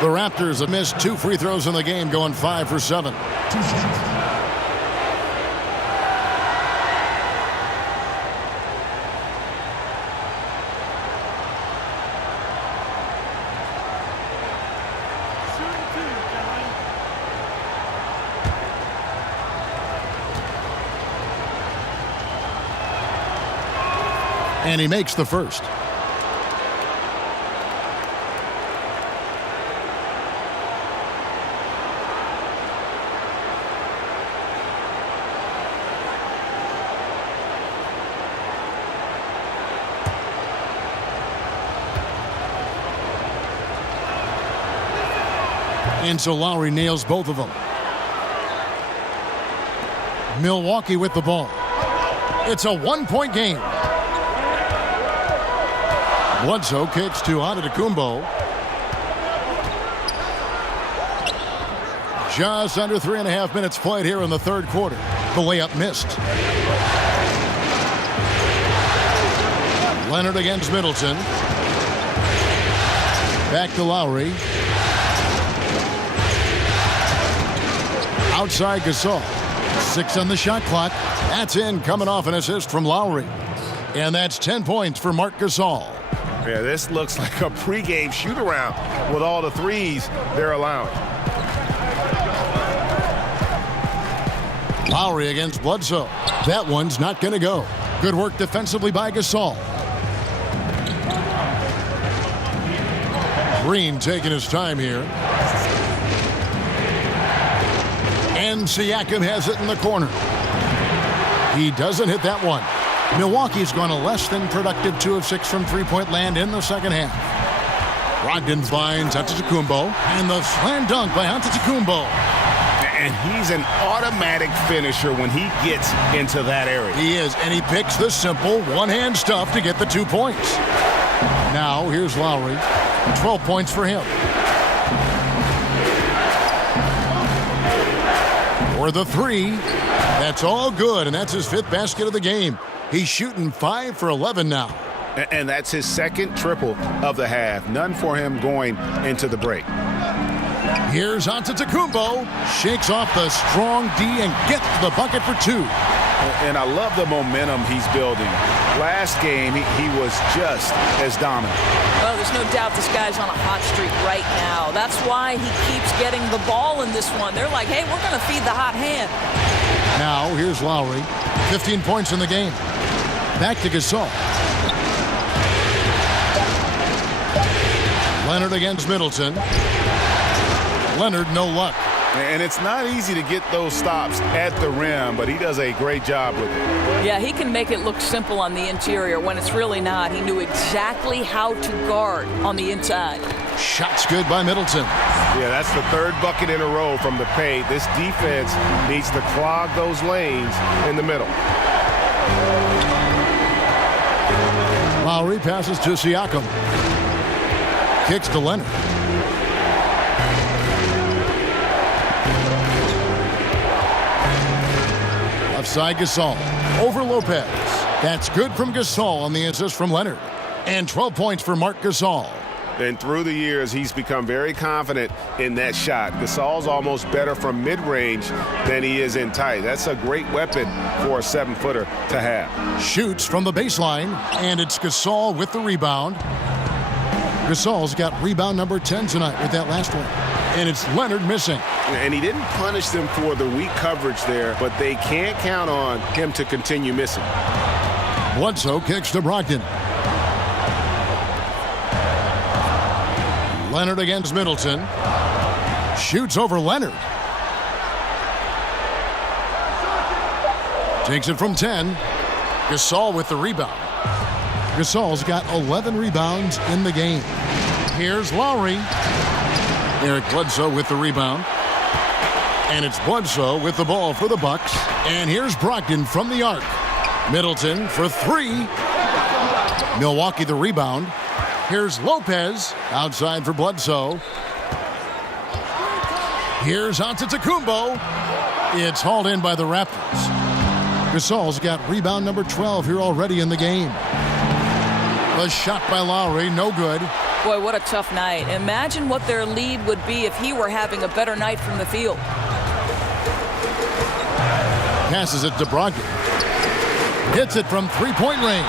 The Raptors have missed 2 free throws in the game, going 5 for 7. And he makes the first. And so Lowry nails both of them. Milwaukee with the ball. It's a 1-point game. Bledsoe kicks to Antetokounmpo. Just under 3.5 minutes played here in the third quarter. The layup missed. Leonard against Middleton. Back to Lowry. Outside Gasol. 6 on the shot clock. That's in, coming off an assist from Lowry. And that's 10 points for Marc Gasol. Yeah, this looks like a pregame shoot-around with all the threes they're allowing. Lowry against Bledsoe. That one's not going to go. Good work defensively by Gasol. Green taking his time here. And Siakam has it in the corner. He doesn't hit that one. Milwaukee's gone a less than productive 2 of 6 from three-point land in the second half. Brogdon finds Antetokounmpo, and the slam dunk by Antetokounmpo. And he's an automatic finisher when he gets into that area. He is, and he picks the simple one-hand stuff to get the 2 points. Now, here's Lowry. 12 points for him. For the 3. That's all good, and that's his 5th basket of the game. He's shooting 5 for 11 now. And that's his 2nd triple of the half. None for him going into the break. Here's Antetokounmpo. Shakes off the strong D and gets the bucket for 2. And I love the momentum he's building. Last game, he was just as dominant. Well, there's no doubt this guy's on a hot streak right now. That's why he keeps getting the ball in this one. They're like, hey, we're going to feed the hot hand. Now, here's Lowry. 15 points in the game. Back to Gasol. Leonard against Middleton. Leonard, no luck. And it's not easy to get those stops at the rim, but he does a great job with it. Yeah, he can make it look simple on the interior when it's really not. He knew exactly how to guard on the inside. Shots good by Middleton. Yeah, that's the 3rd bucket in a row from the paint. This defense needs to clog those lanes in the middle. Lowry passes to Siakam. Kicks to Leonard. Offside Gasol. Over Lopez. That's good from Gasol on the assist from Leonard. And 12 points for Marc Gasol. And through the years, he's become very confident in that shot. Gasol's almost better from mid-range than he is in tight. That's a great weapon for a 7-footer to have. Shoots from the baseline, and it's Gasol with the rebound. Gasol's got rebound number 10 tonight with that last one. And it's Leonard missing. And he didn't punish them for the weak coverage there, but they can't count on him to continue missing. Bledsoe kicks to Brogdon. Leonard against Middleton. Shoots over Leonard. Takes it from 10. Gasol with the rebound. Gasol's got 11 rebounds in the game. Here's Lowry. Eric Bledsoe with the rebound. And it's Bledsoe with the ball for the Bucks. And here's Brogdon from the arc. Middleton for 3. Milwaukee the rebound. Here's Lopez outside for Bledsoe. Here's Antetokounmpo. It's hauled in by the Raptors. Gasol's got rebound number 12 here already in the game. The shot by Lowry, no good. Boy, what a tough night. Imagine what their lead would be if he were having a better night from the field. Passes it to Brogdon. Hits it from three-point range.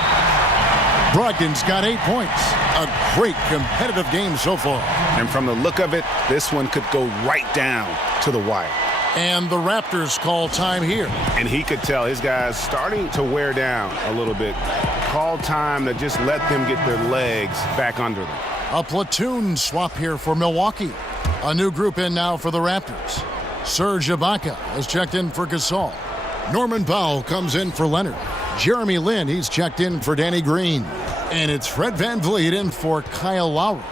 Brogdon's got 8 points. A great competitive game so far. And from the look of it, this one could go right down to the wire. And the Raptors call time here. And he could tell his guys starting to wear down a little bit. Call time to just let them get their legs back under them. A platoon swap here for Milwaukee. A new group in now for the Raptors. Serge Ibaka has checked in for Gasol. Norman Powell comes in for Leonard. Jeremy Lin, he's checked in for Danny Green. And it's Fred VanVleet in for Kyle Lowry.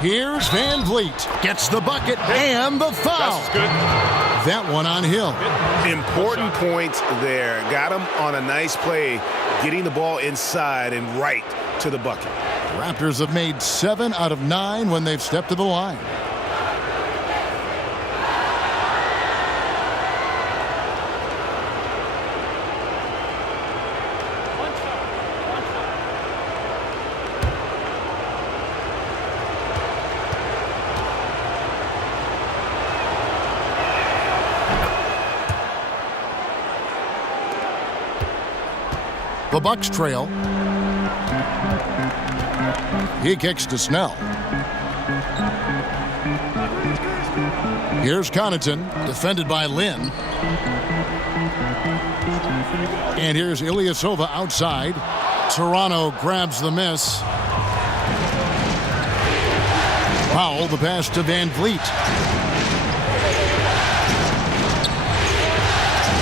Here's VanVleet. Gets the bucket and the foul. That's good. That one on Hill. Important points there. Got him on a nice play, getting the ball inside and right to the bucket. Raptors have made 7 out of 9 when they've stepped to the line. The Bucks trail. He kicks to Snell. Here's Connaughton, defended by Lynn. And here's Ilyasova outside. Toronto grabs the miss. Powell, the pass to Van Vliet.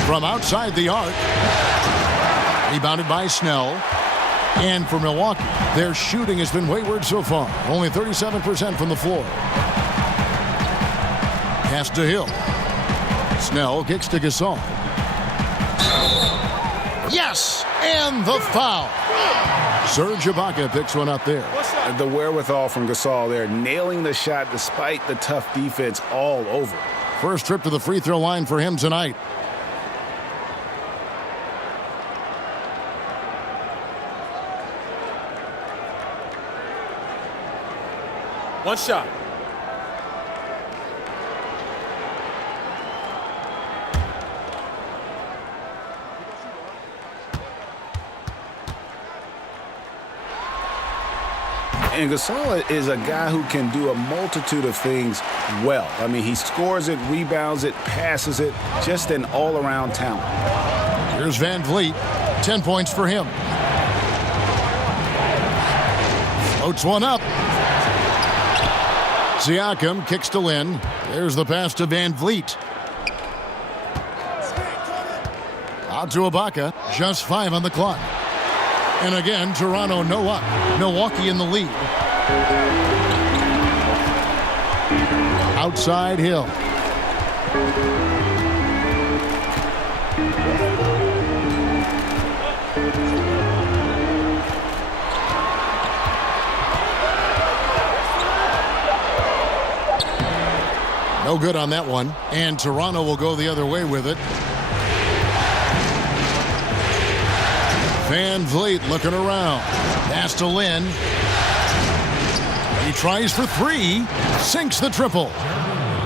From outside the arc. Rebounded by Snell. And for Milwaukee, their shooting has been wayward so far. Only 37% from the floor. Pass to Hill. Snell kicks to Gasol. Yes! And the foul. Serge Ibaka picks one up there. The wherewithal from Gasol there, nailing the shot despite the tough defense all over. First trip to the free throw line for him tonight. One shot. And Gasol is a guy who can do a multitude of things well. I mean, he scores it, rebounds it, passes it, just an all-around talent. Here's Van Vliet, 10 points for him. Floats one up. Siakam kicks to Lynn. There's the pass to Van Vliet. Out to Ibaka, just 5 on the clock. And again, Toronto no up. Milwaukee in the lead. Outside Hill. No good on that one. And Toronto will go the other way with it. Van Vliet looking around. Pass to Lynn. He tries for 3. Sinks the triple.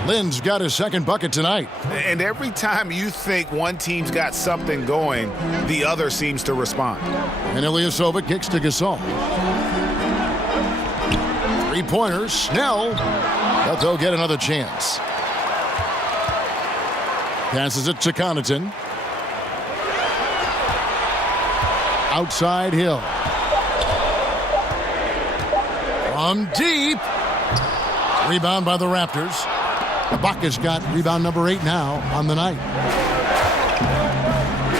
Lynn's got his second bucket tonight. And every time you think one team's got something going, the other seems to respond. And Ilyasova kicks to Gasol. 3-pointers. Snell. But they'll get another chance. Passes it to Connaughton. Outside Hill. From deep. Rebound by the Raptors. Ibaka's got rebound number 8 now on the night.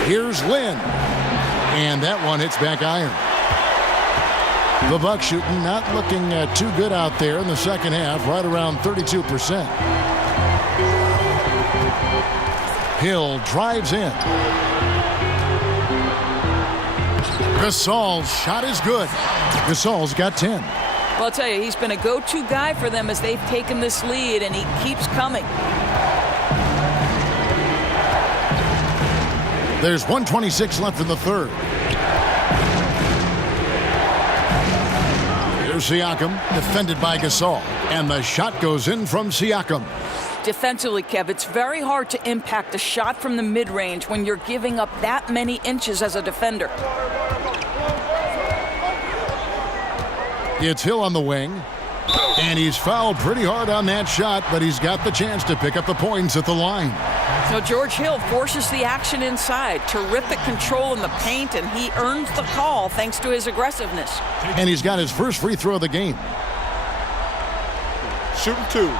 Here's Lynn. And that one hits back iron. The Bucks shooting not looking too good out there in the second half, right around 32%. Hill drives in. Gasol's shot is good. Gasol's got 10. Well, I'll tell you, he's been a go-to guy for them as they've taken this lead, and he keeps coming. There's 1:26 left in the third. Here's Siakam, defended by Gasol. And the shot goes in from Siakam. Defensively, Kev, it's very hard to impact a shot from the mid-range when you're giving up that many inches as a defender. It's Hill on the wing. And he's fouled pretty hard on that shot, but he's got the chance to pick up the points at the line. So George Hill forces the action inside. Terrific control in the paint, and he earns the call thanks to his aggressiveness. And he's got his first free throw of the game. Shooting 2.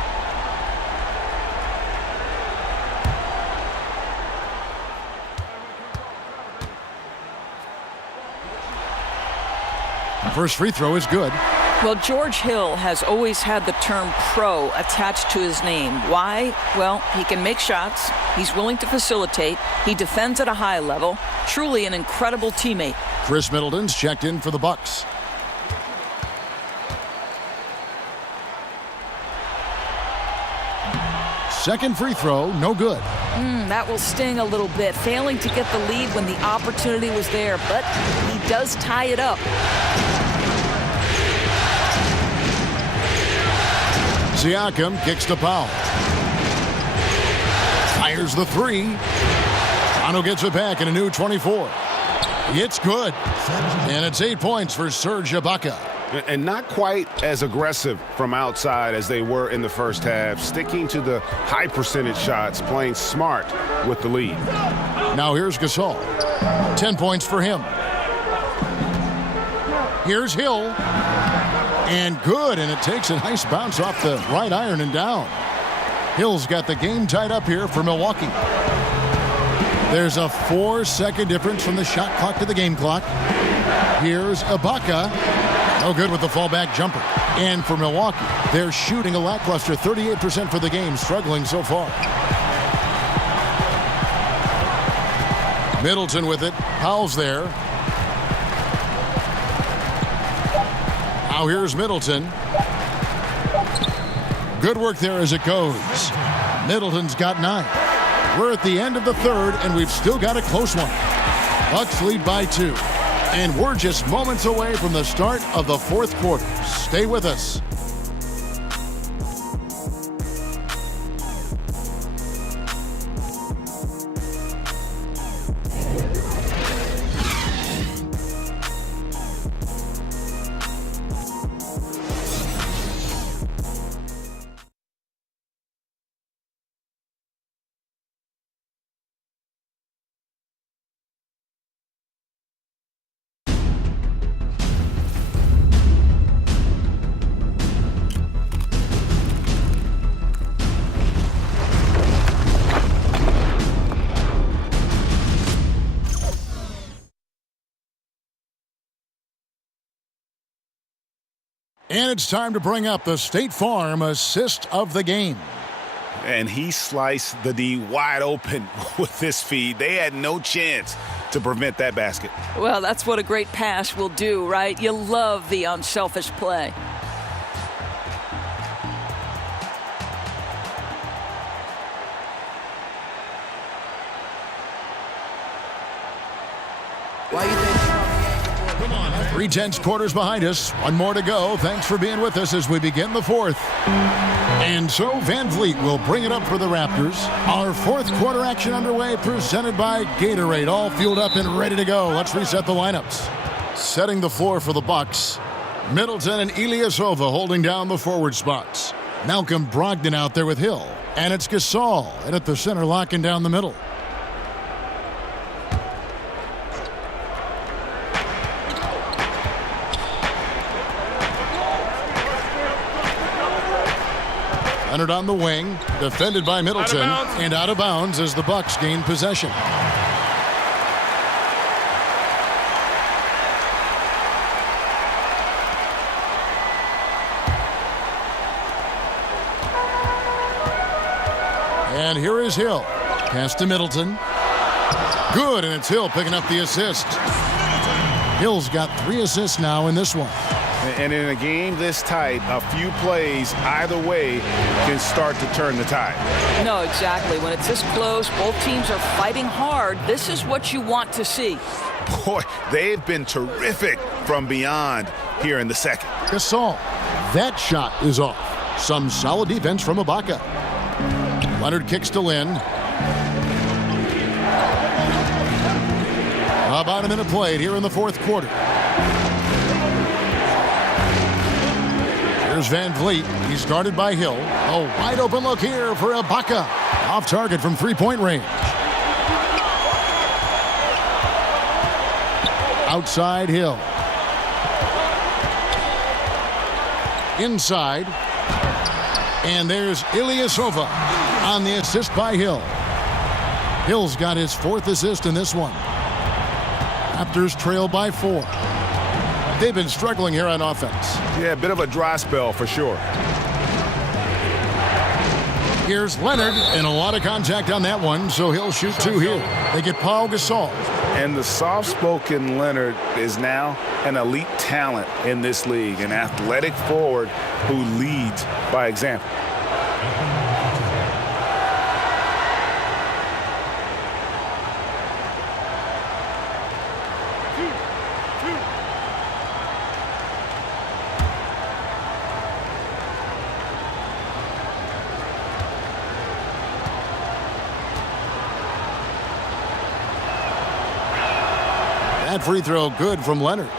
First free throw is good. Well, George Hill has always had the term pro attached to his name. Why? Well, he can make shots. He's willing to facilitate. He defends at a high level. Truly an incredible teammate. Chris Middleton's checked in for the Bucks. Second free throw, no good. That will sting a little bit. Failing to get the lead when the opportunity was there, but he does tie it up. Siakam kicks to Powell. Fires the 3. Toronto gets it back in a new 24. It's good. And it's 8 points for Serge Ibaka. And not quite as aggressive from outside as they were in the first half, sticking to the high percentage shots, playing smart with the lead. Now here's Gasol. 10 points for him. Here's Hill. And good, and it takes a nice bounce off the right iron and down. Hill's got the game tied up here for Milwaukee. There's a 4-second difference from the shot clock to the game clock. Here's Ibaka. No good with the fallback jumper. And for Milwaukee, they're shooting a lackluster 38% for the game, struggling so far. Middleton with it. Powell's there. Now here's Middleton. Good work there as it goes. Middleton's got 9. We're at the end of the third, and we've still got a close one. Bucks lead by 2. And we're just moments away from the start of the fourth quarter. Stay with us. And it's time to bring up the State Farm assist of the game. And he sliced the D wide open with this feed. They had no chance to prevent that basket. Well, that's what a great pass will do, right? You love the unselfish play. Why you think? 3 quarters behind us. One more to go. Thanks for being with us as we begin the fourth. And so Van Vliet will bring it up for the Raptors. Our fourth quarter action underway, presented by Gatorade. All fueled up and ready to go. Let's reset the lineups. Setting the floor for the Bucks. Middleton and Ilyasova holding down the forward spots. Malcolm Brogdon out there with Hill. And it's Gasol. And at the center, locking down the middle. Leonard on the wing, defended by Middleton, and out of bounds as the Bucks gain possession. And here is Hill. Pass to Middleton. Good, and it's Hill picking up the assist. Hill's got 3 assists now in this one. And in a game this tight, a few plays either way can start to turn the tide. No, exactly. When it's this close, both teams are fighting hard. This is what you want to see. Boy, they've been terrific from beyond here in the second. Gasol. That shot is off. Some solid defense from Ibaka. Leonard kicks to Lynn. About a minute played here in the fourth quarter. Here's Van Vliet. He's guarded by Hill. A wide open look here for Ibaka. Off target from three-point range. Outside Hill. Inside. And there's Ilyasova on the assist by Hill. Hill's got his 4th assist in this one. Raptors trail by 4. They've been struggling here on offense. Yeah, a bit of a dry spell for sure. Here's Leonard, and a lot of contact on that one, so he'll shoot 2 here. They get Paul Gasol. And the soft-spoken Leonard is now an elite talent in this league, an athletic forward who leads by example. That free throw good from Leonard.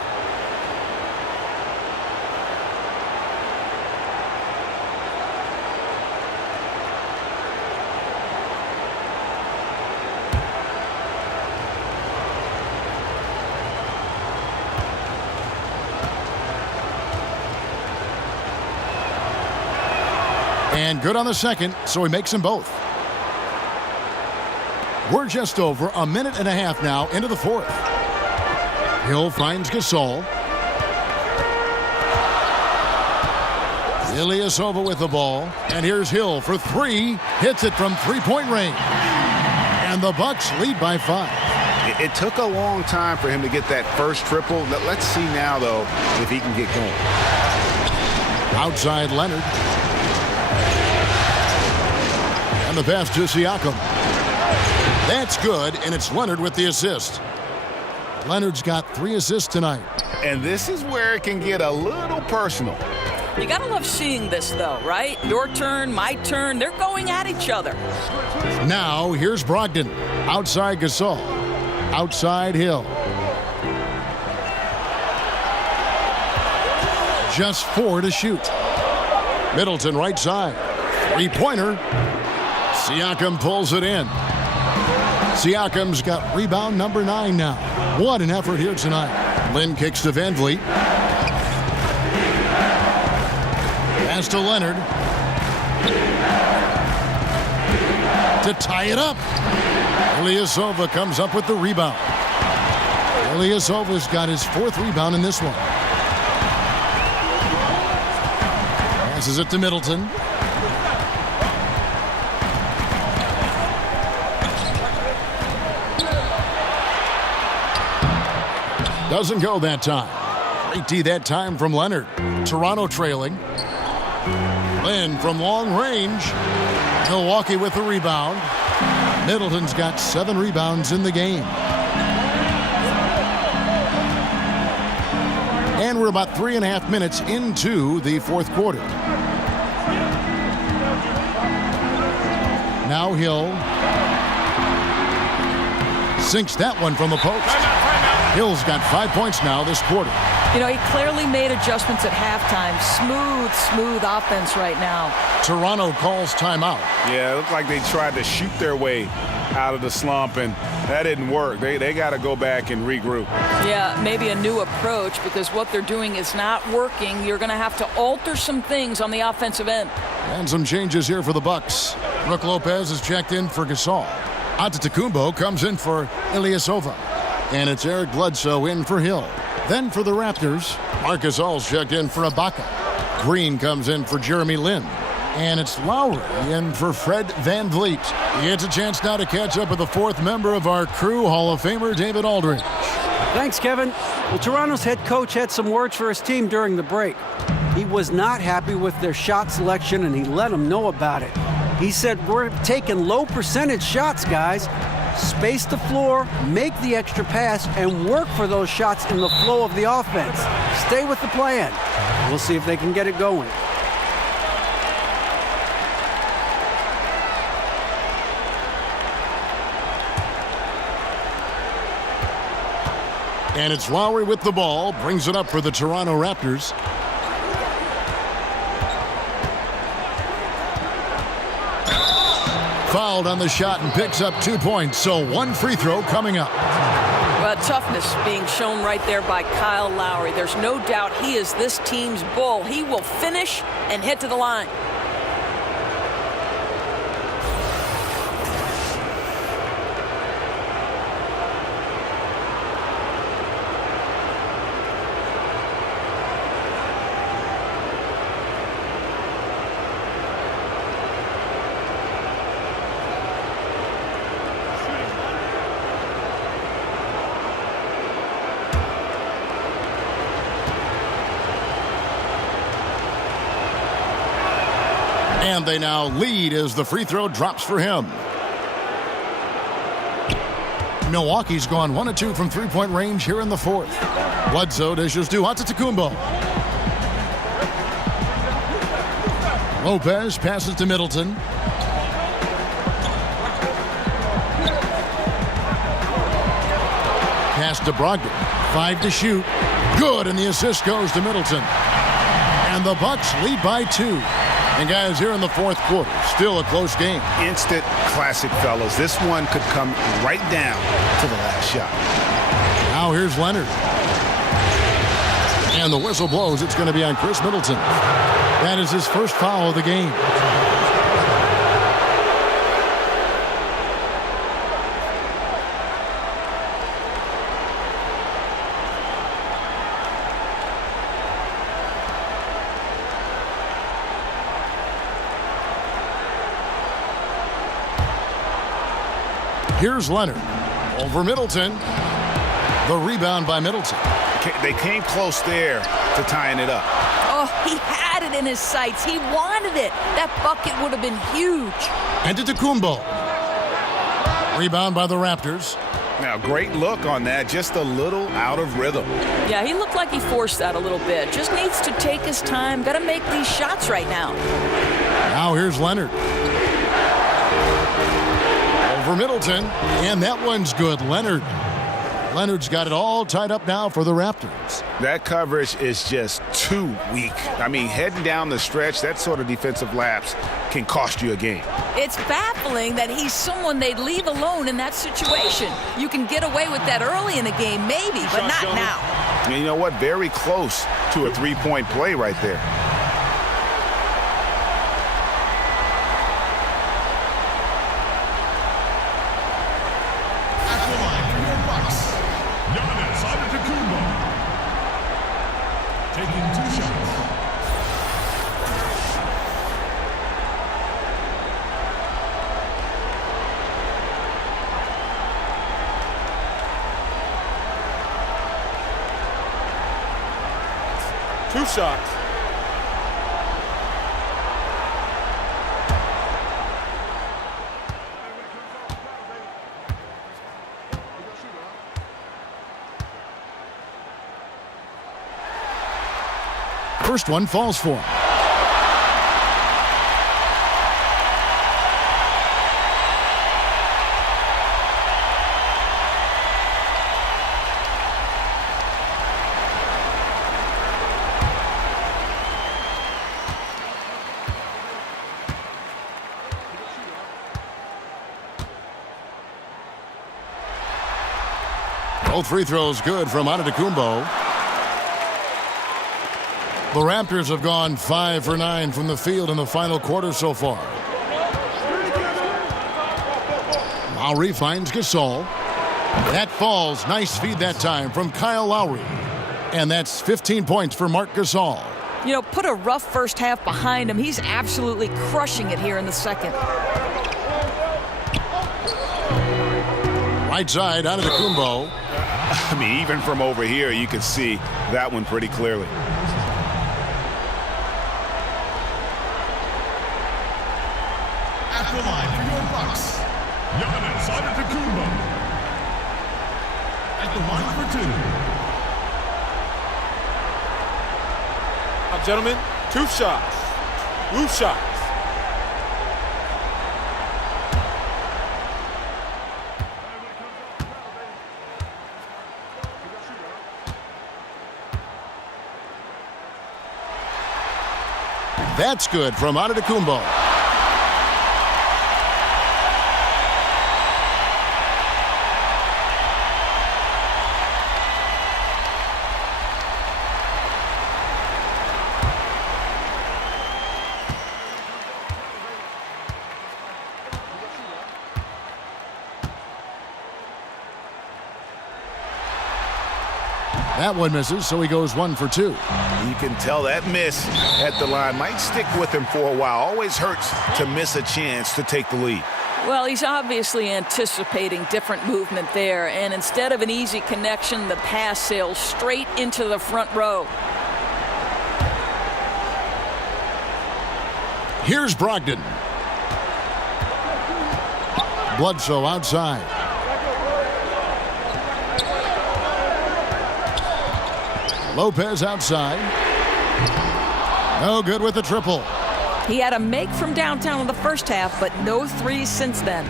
And good on the second, so he makes them both. We're just over a minute and a half now into the fourth. Hill finds Gasol. Ilyasova with the ball. And here's Hill for three. Hits it from three-point range. And the Bucks lead by 5. It took a long time for him to get that first triple. Let's see now, though, if he can get going. Outside Leonard. And the pass to Siakam. That's good, and it's Leonard with the assist. Leonard's got 3 assists tonight. And this is where it can get a little personal. You gotta love seeing this, though, right? Your turn, my turn. They're going at each other. Now, here's Brogdon. Outside Gasol. Outside Hill. Just 4 to shoot. Middleton right side. Three-pointer. Siakam pulls it in. Siakam's got rebound number 9 now. What an effort here tonight. Lynn kicks to Van Vliet. Pass to Leonard. To tie it up. Ilyasova comes up with the rebound. Ilyasova's got his 4th rebound in this one. Passes it to Middleton. Doesn't go that time. Great D that time from Leonard. Toronto trailing. Lynn from long range. Milwaukee with the rebound. Middleton's got 7 rebounds in the game. And we're about 3.5 minutes into the 4th quarter. Now Hill sinks that one from the post. Hill's got 5 points now this quarter. You know, he clearly made adjustments at halftime. Smooth offense right now. Toronto calls timeout. Yeah, it looked like they tried to shoot their way out of the slump, and that didn't work. They got to go back and regroup. Yeah, maybe a new approach, because what they're doing is not working. You're going to have to alter some things on the offensive end. And some changes here for the Bucks. Brook Lopez is checked in for Gasol. Antetokounmpo comes in for Ilyasova. And it's Eric Bledsoe in for Hill. Then for the Raptors, Marc Gasol's checked in for Ibaka. Green comes in for Jeremy Lin. And it's Lowry in for Fred VanVleet. He gets a chance now to catch up with the 4th member of our crew, Hall of Famer David Aldridge. Thanks, Kevin. Well, Toronto's head coach had some words for his team during the break. He was not happy with their shot selection, and he let them know about it. He said, "We're taking low percentage shots, guys. Space the floor, make the extra pass, and work for those shots in the flow of the offense. Stay with the plan." We'll see if they can get it going. And it's Lowry with the ball, brings it up for the Toronto Raptors. Fouled on the shot and picks up 2 points, so 1 free throw coming up. Well, toughness being shown right there by Kyle Lowry. There's no doubt he is this team's bull. He will finish and head to the line. And they now lead as the free throw drops for him. Milwaukee's gone 1 of 2 from three-point range here in the 4th. Bledsoe dishes to Antetokounmpo. Lopez passes to Middleton. Pass to Brogdon. 5 to shoot. Good, and the assist goes to Middleton. And the Bucks lead by 2. And guys, here in the fourth quarter, still a close game. Instant classic, fellas. This one could come right down to the last shot. Now here's Leonard. And the whistle blows. It's going to be on Chris Middleton. That is his first foul of the game. Here's Leonard over Middleton. The rebound by Middleton. They came close there to tying it up. Oh, he had it in his sights. He wanted it. That bucket would have been huge. Antetokounmpo. Rebound by the Raptors. Now, great look on that. Just a little out of rhythm. Yeah, he looked like he forced that a little bit. Just needs to take his time. Got to make these shots right now. Now here's Leonard. Over Middleton, and that one's good. Leonard's got it all tied up now for the Raptors. That coverage is just too weak. I mean, heading down the stretch, that sort of defensive lapse can cost you a game. It's baffling that he's someone they'd leave alone in that situation. You can get away with that early in a game, maybe, but not now. And you know what? Very close to a three-point play right there. Two shots. First one falls for him. Both free throws good from Antetokounmpo. The Raptors have gone 5 for 9 from the field in the final quarter so far. Lowry finds Gasol. That falls. Nice feed that time from Kyle Lowry. And that's 15 points for Marc Gasol. You know, put a rough first half behind him. He's absolutely crushing it here in the second. Right side, Antetokounmpo. I mean, even from over here, you can see that one pretty clearly. At the line for your Bucks, Giannis Antetokounmpo. At the line for 2. Now, gentlemen, 2 shots. Loose shots. That's good from Antetokounmpo. That one misses, so he goes 1 for 2. You can tell that miss at the line might stick with him for a while. Always hurts to miss a chance to take the lead. Well, he's obviously anticipating different movement there, and instead of an easy connection, the pass sails straight into the front row. Here's Brogdon. Bledsoe outside. Lopez outside. No good with the triple. He had a make from downtown in the first half, but no threes since then.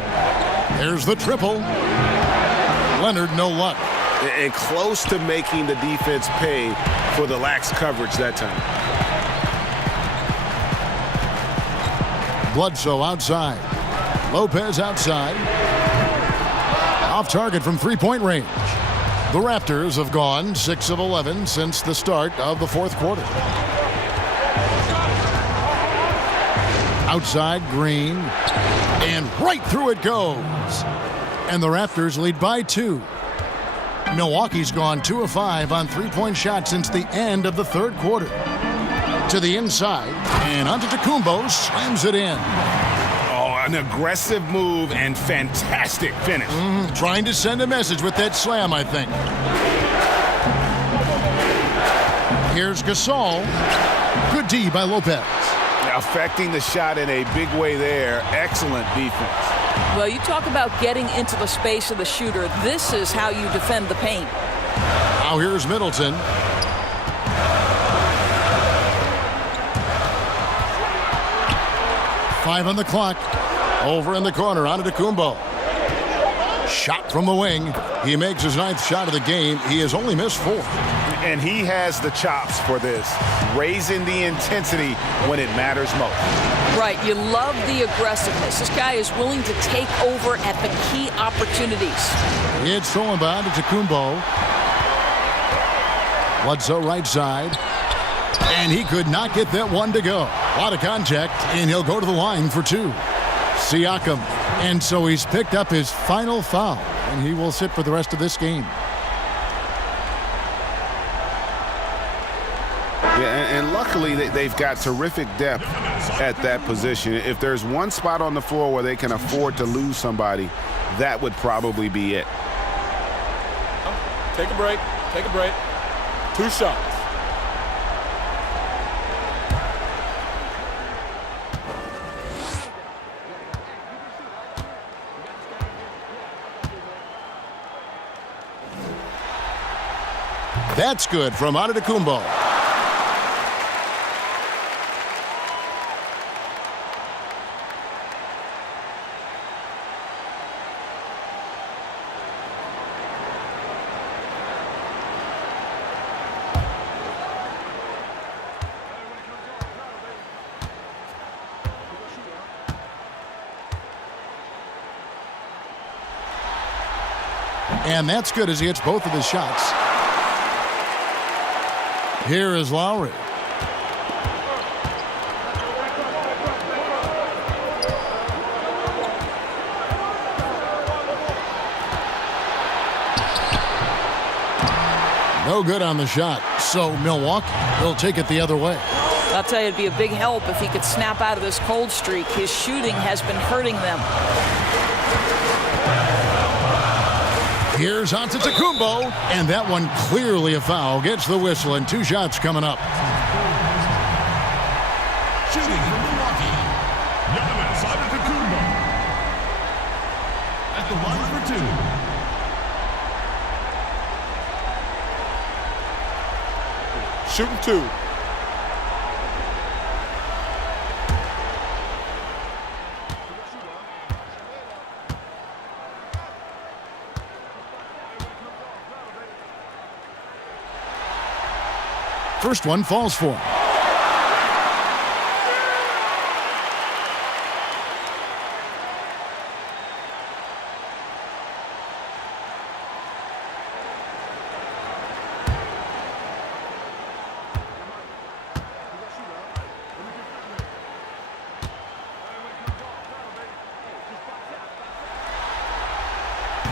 There's the triple. Leonard, no luck. and close to making the defense pay for the lax coverage that time. Bledsoe outside. Lopez outside. Off target from three-point range. The Raptors have gone 6 of 11 since the start of the fourth quarter. Outside, Green. And right through it goes. And the Raptors lead by 2. Milwaukee's gone 2 of 5 on three-point shots since the end of the third quarter. To the inside, and Antetokounmpo slams it in. Oh, an aggressive move and fantastic finish. Trying to send a message with that slam, I think. Here's Gasol. Good D by Lopez. Affecting the shot in a big way there. Excellent defense. Well, you talk about getting into the space of the shooter. This is how you defend the paint. Now here's Middleton. Five on the clock. Over in the corner, Antetokounmpo. Shot from the wing. He makes his 9th shot of the game. He has only missed 4. And he has the chops for this, raising the intensity when it matters most. Right, you love the aggressiveness. This guy is willing to take over at the key opportunities. It's stolen by Antetokounmpo. Bledsoe right side. And he could not get that one to go. A lot of contact, and he'll go to the line for 2. Siakam. And so he's picked up his final foul, and he will sit for the rest of this game. Yeah, and luckily they've got terrific depth at that position. If there's one spot on the floor where they can afford to lose somebody, that would probably be it. Take a break. Take a break. 2 shots. That's good from Antetokounmpo. And that's good as he hits both of his shots. Here is Lowry. No good on the shot. So Milwaukee will take it the other way. I'll tell you, it'd be a big help if he could snap out of this cold streak. His shooting has been hurting them. Here's Antetokounmpo, and that one clearly a foul. Gets the whistle, and 2 shots coming up. Shooting from Milwaukee, Giannis Antetokounmpo. At the line for 2. Shooting 2. First one falls for him.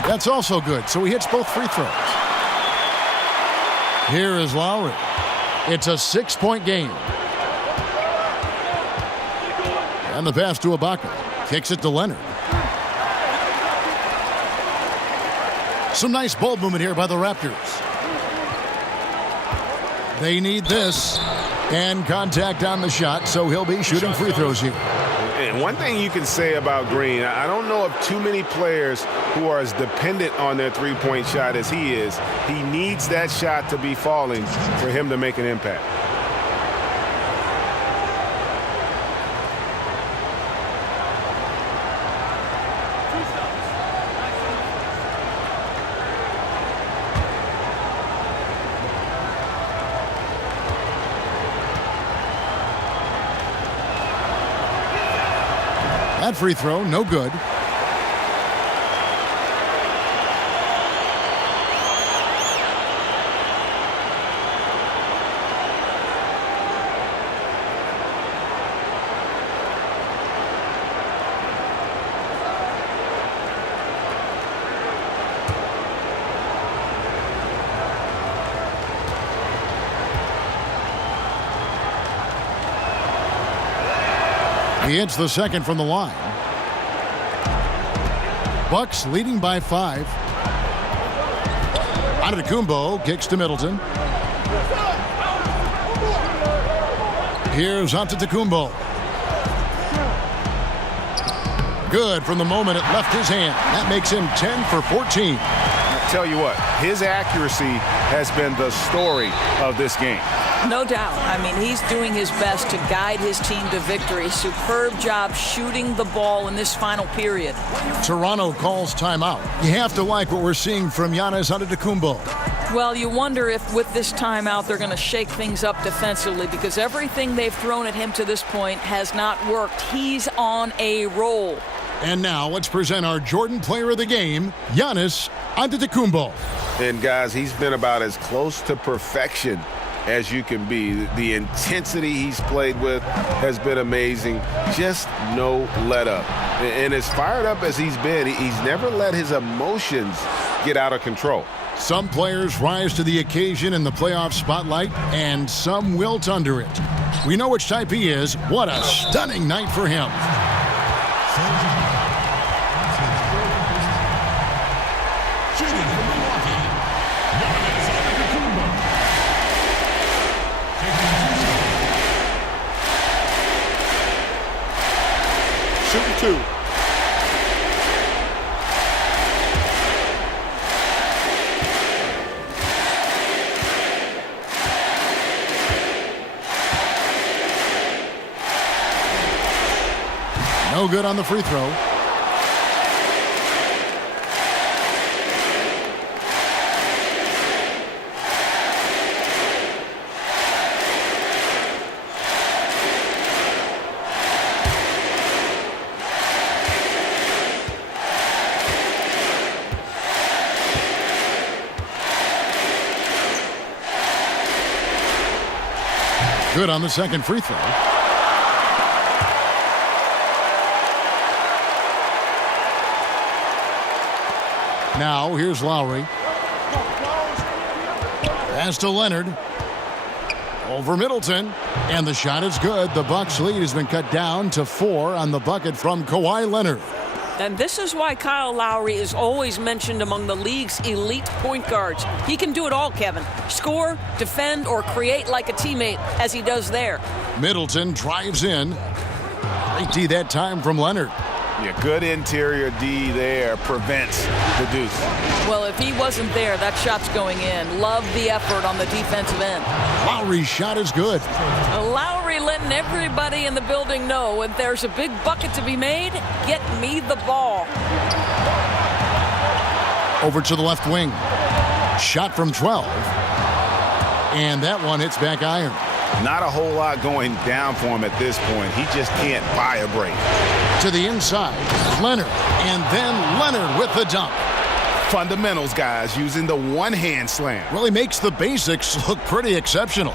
That's also good, so he hits both free throws. Here is Lowry. It's a 6-point game. And the pass to Ibaka. Kicks it to Leonard. Some nice ball movement here by the Raptors. They need this. And contact on the shot, so he'll be shooting free throws here. And one thing you can say about Green, I don't know of too many players who are as dependent on their three-point shot as he is. He needs that shot to be falling for him to make an impact. That free throw, no good. He hits the second from the line. Bucks leading by 5. Antetokounmpo kicks to Middleton. Here's Antetokounmpo. Good from the moment it left his hand. That makes him 10 for 14. I'll tell you what, his accuracy has been the story of this game. No doubt. I mean, he's doing his best to guide his team to victory. Superb job shooting the ball in this final period. Toronto calls timeout. You have to like what we're seeing from Giannis Antetokounmpo. Well, you wonder if with this timeout they're going to shake things up defensively, because everything they've thrown at him to this point has not worked. He's on a roll. And now let's present our Jordan Player of the Game, Giannis Antetokounmpo. And guys, he's been about as close to perfection as you can be. The intensity he's played with has been amazing. Just no let up. And as fired up as he's been, he's never let his emotions get out of control. Some players rise to the occasion in the playoff spotlight, and some wilt under it. We know which type he is. What a stunning night for him. Shooting 2. No good on the free throw. Good on the second free throw. Now here's Lowry. Pass to Leonard. Over Middleton. And the shot is good. The Bucks lead has been cut down to 4 on the bucket from Kawhi Leonard. And this is why Kyle Lowry is always mentioned among the league's elite point guards. He can do it all, Kevin. Score, defend, or create like a teammate, as he does there. Middleton drives in. Great D that time from Leonard. Yeah, good interior D there prevents the deuce. Well, if he wasn't there, that shot's going in. Love the effort on the defensive end. Lowry's shot is good. Lowry letting everybody in the building know if there's a big bucket to be made, get me the ball. Over to the left wing. Shot from 12. And that one hits back iron. Not a whole lot going down for him at this point. He just can't buy a break. To the inside, Leonard, and then Leonard with the dunk. Fundamentals, guys, using the one-hand slam. Really makes the basics look pretty exceptional.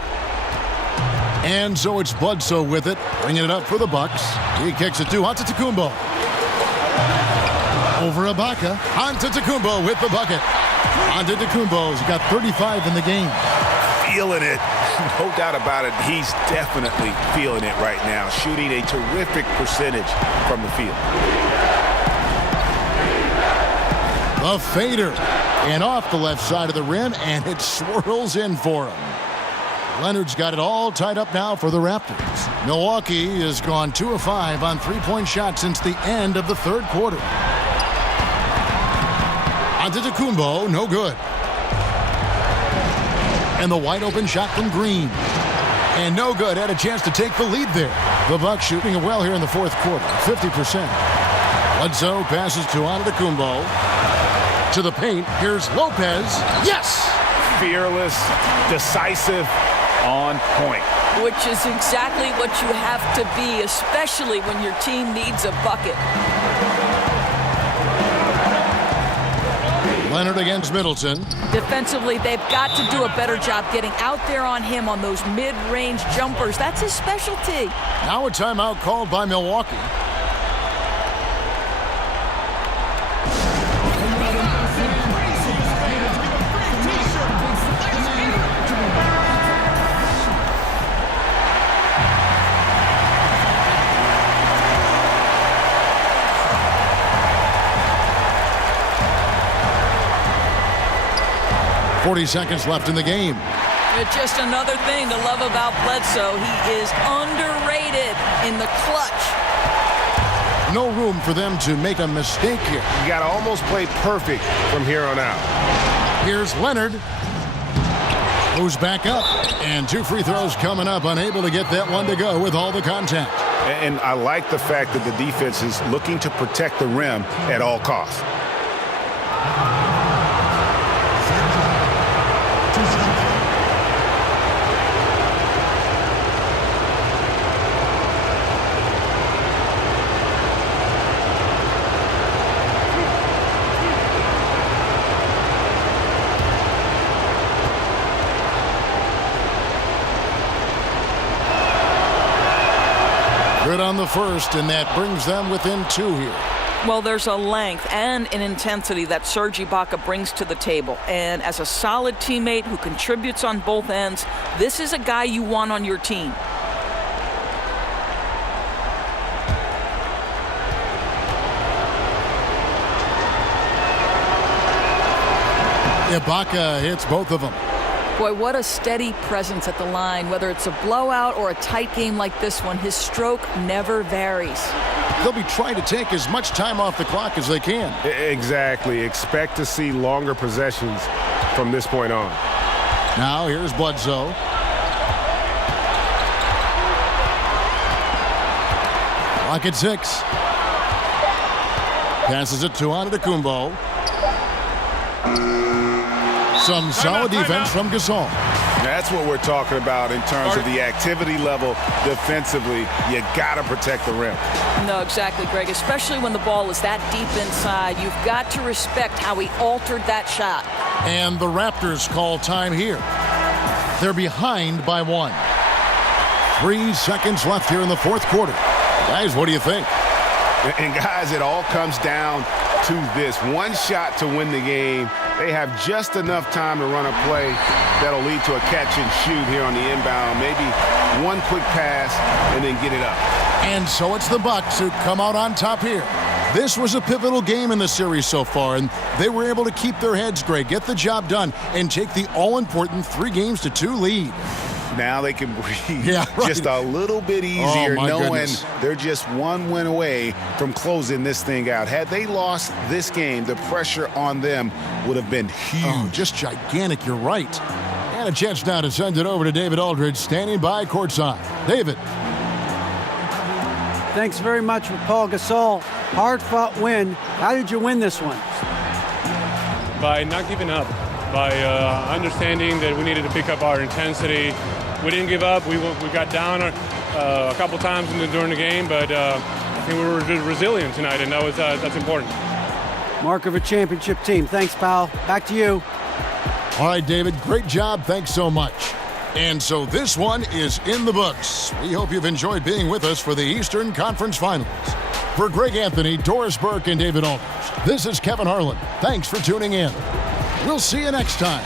And so it's Bledsoe with it, bringing it up for the Bucks. He kicks it to Antetokounmpo. Over Ibaka, Antetokounmpo with the bucket. Antetokounmpo's got 35 in the game. Feeling it. No doubt about it. He's definitely feeling it right now. Shooting a terrific percentage from the field. The fader. And off the left side of the rim, and it swirls in for him. Leonard's got it all tied up now for the Raptors. Milwaukee has gone 2 of 5 on three-point shots since the end of the third quarter. Antetokounmpo, no good. And the wide open shot from Green. And no good. Had a chance to take the lead there. The Bucks shooting it well here in the fourth quarter. 50%. Bledsoe passes to Antetokounmpo. To the paint. Here's Lopez. Yes! Fearless, decisive, on point. Which is exactly what you have to be, especially when your team needs a bucket. Leonard against Middleton. Defensively, they've got to do a better job getting out there on him on those mid-range jumpers. That's his specialty. Now a timeout called by Milwaukee. Seconds left in the game. It's just another thing to love about Bledsoe. He is underrated in the clutch. No room for them to make a mistake here. You got to almost play perfect from here on out. Here's Leonard. Goes back up. And 2 free throws coming up. Unable to get that one to go with all the contact. And I like the fact that the defense is looking to protect the rim at all costs. Good on the first, and that brings them within 2 here. Well, there's a length and an intensity that Serge Ibaka brings to the table. And as a solid teammate who contributes on both ends, this is a guy you want on your team. Ibaka hits both of them. Boy, what a steady presence at the line. Whether it's a blowout or a tight game like this one, his stroke never varies. They'll be trying to take as much time off the clock as they can. Exactly. Expect to see longer possessions from this point on. Now here's Bledsoe. Clock at 6. Passes it to Antetokounmpo. Some solid defense from Gasol. That's what we're talking about in terms of the activity level defensively. You got to protect the rim. No, exactly, Greg. Especially when the ball is that deep inside. You've got to respect how he altered that shot. And the Raptors call time here. They're behind by 1. 3 seconds left here in the fourth quarter. Guys, what do you think? And guys, it all comes down to this. One shot to win the game. They have just enough time to run a play that'll lead to a catch and shoot here on the inbound. Maybe one quick pass and then get it up. And so it's the Bucks who come out on top here. This was a pivotal game in the series so far, and they were able to keep their heads, Greg, get the job done, and take the all-important 3-2 lead. Now they can breathe right. Just a little bit easier, knowing goodness. They're just one win away from closing this thing out. Had they lost this game, the pressure on them would have been huge. Oh, just gigantic, you're right. And a chance now to send it over to David Aldridge, standing by courtside. David. Thanks very much for Paul Gasol. Hard-fought win. How did you win this one? By not giving up, by understanding that we needed to pick up our intensity. We didn't give up. We got down a couple times during the game, but I think we were resilient tonight, and that's important. Mark of a championship team. Thanks, pal. Back to you. All right, David, great job. Thanks so much. And so this one is in the books. We hope you've enjoyed being with us for the Eastern Conference Finals. For Greg Anthony, Doris Burke, and David Aldridge, this is Kevin Harlan. Thanks for tuning in. We'll see you next time.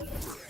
it.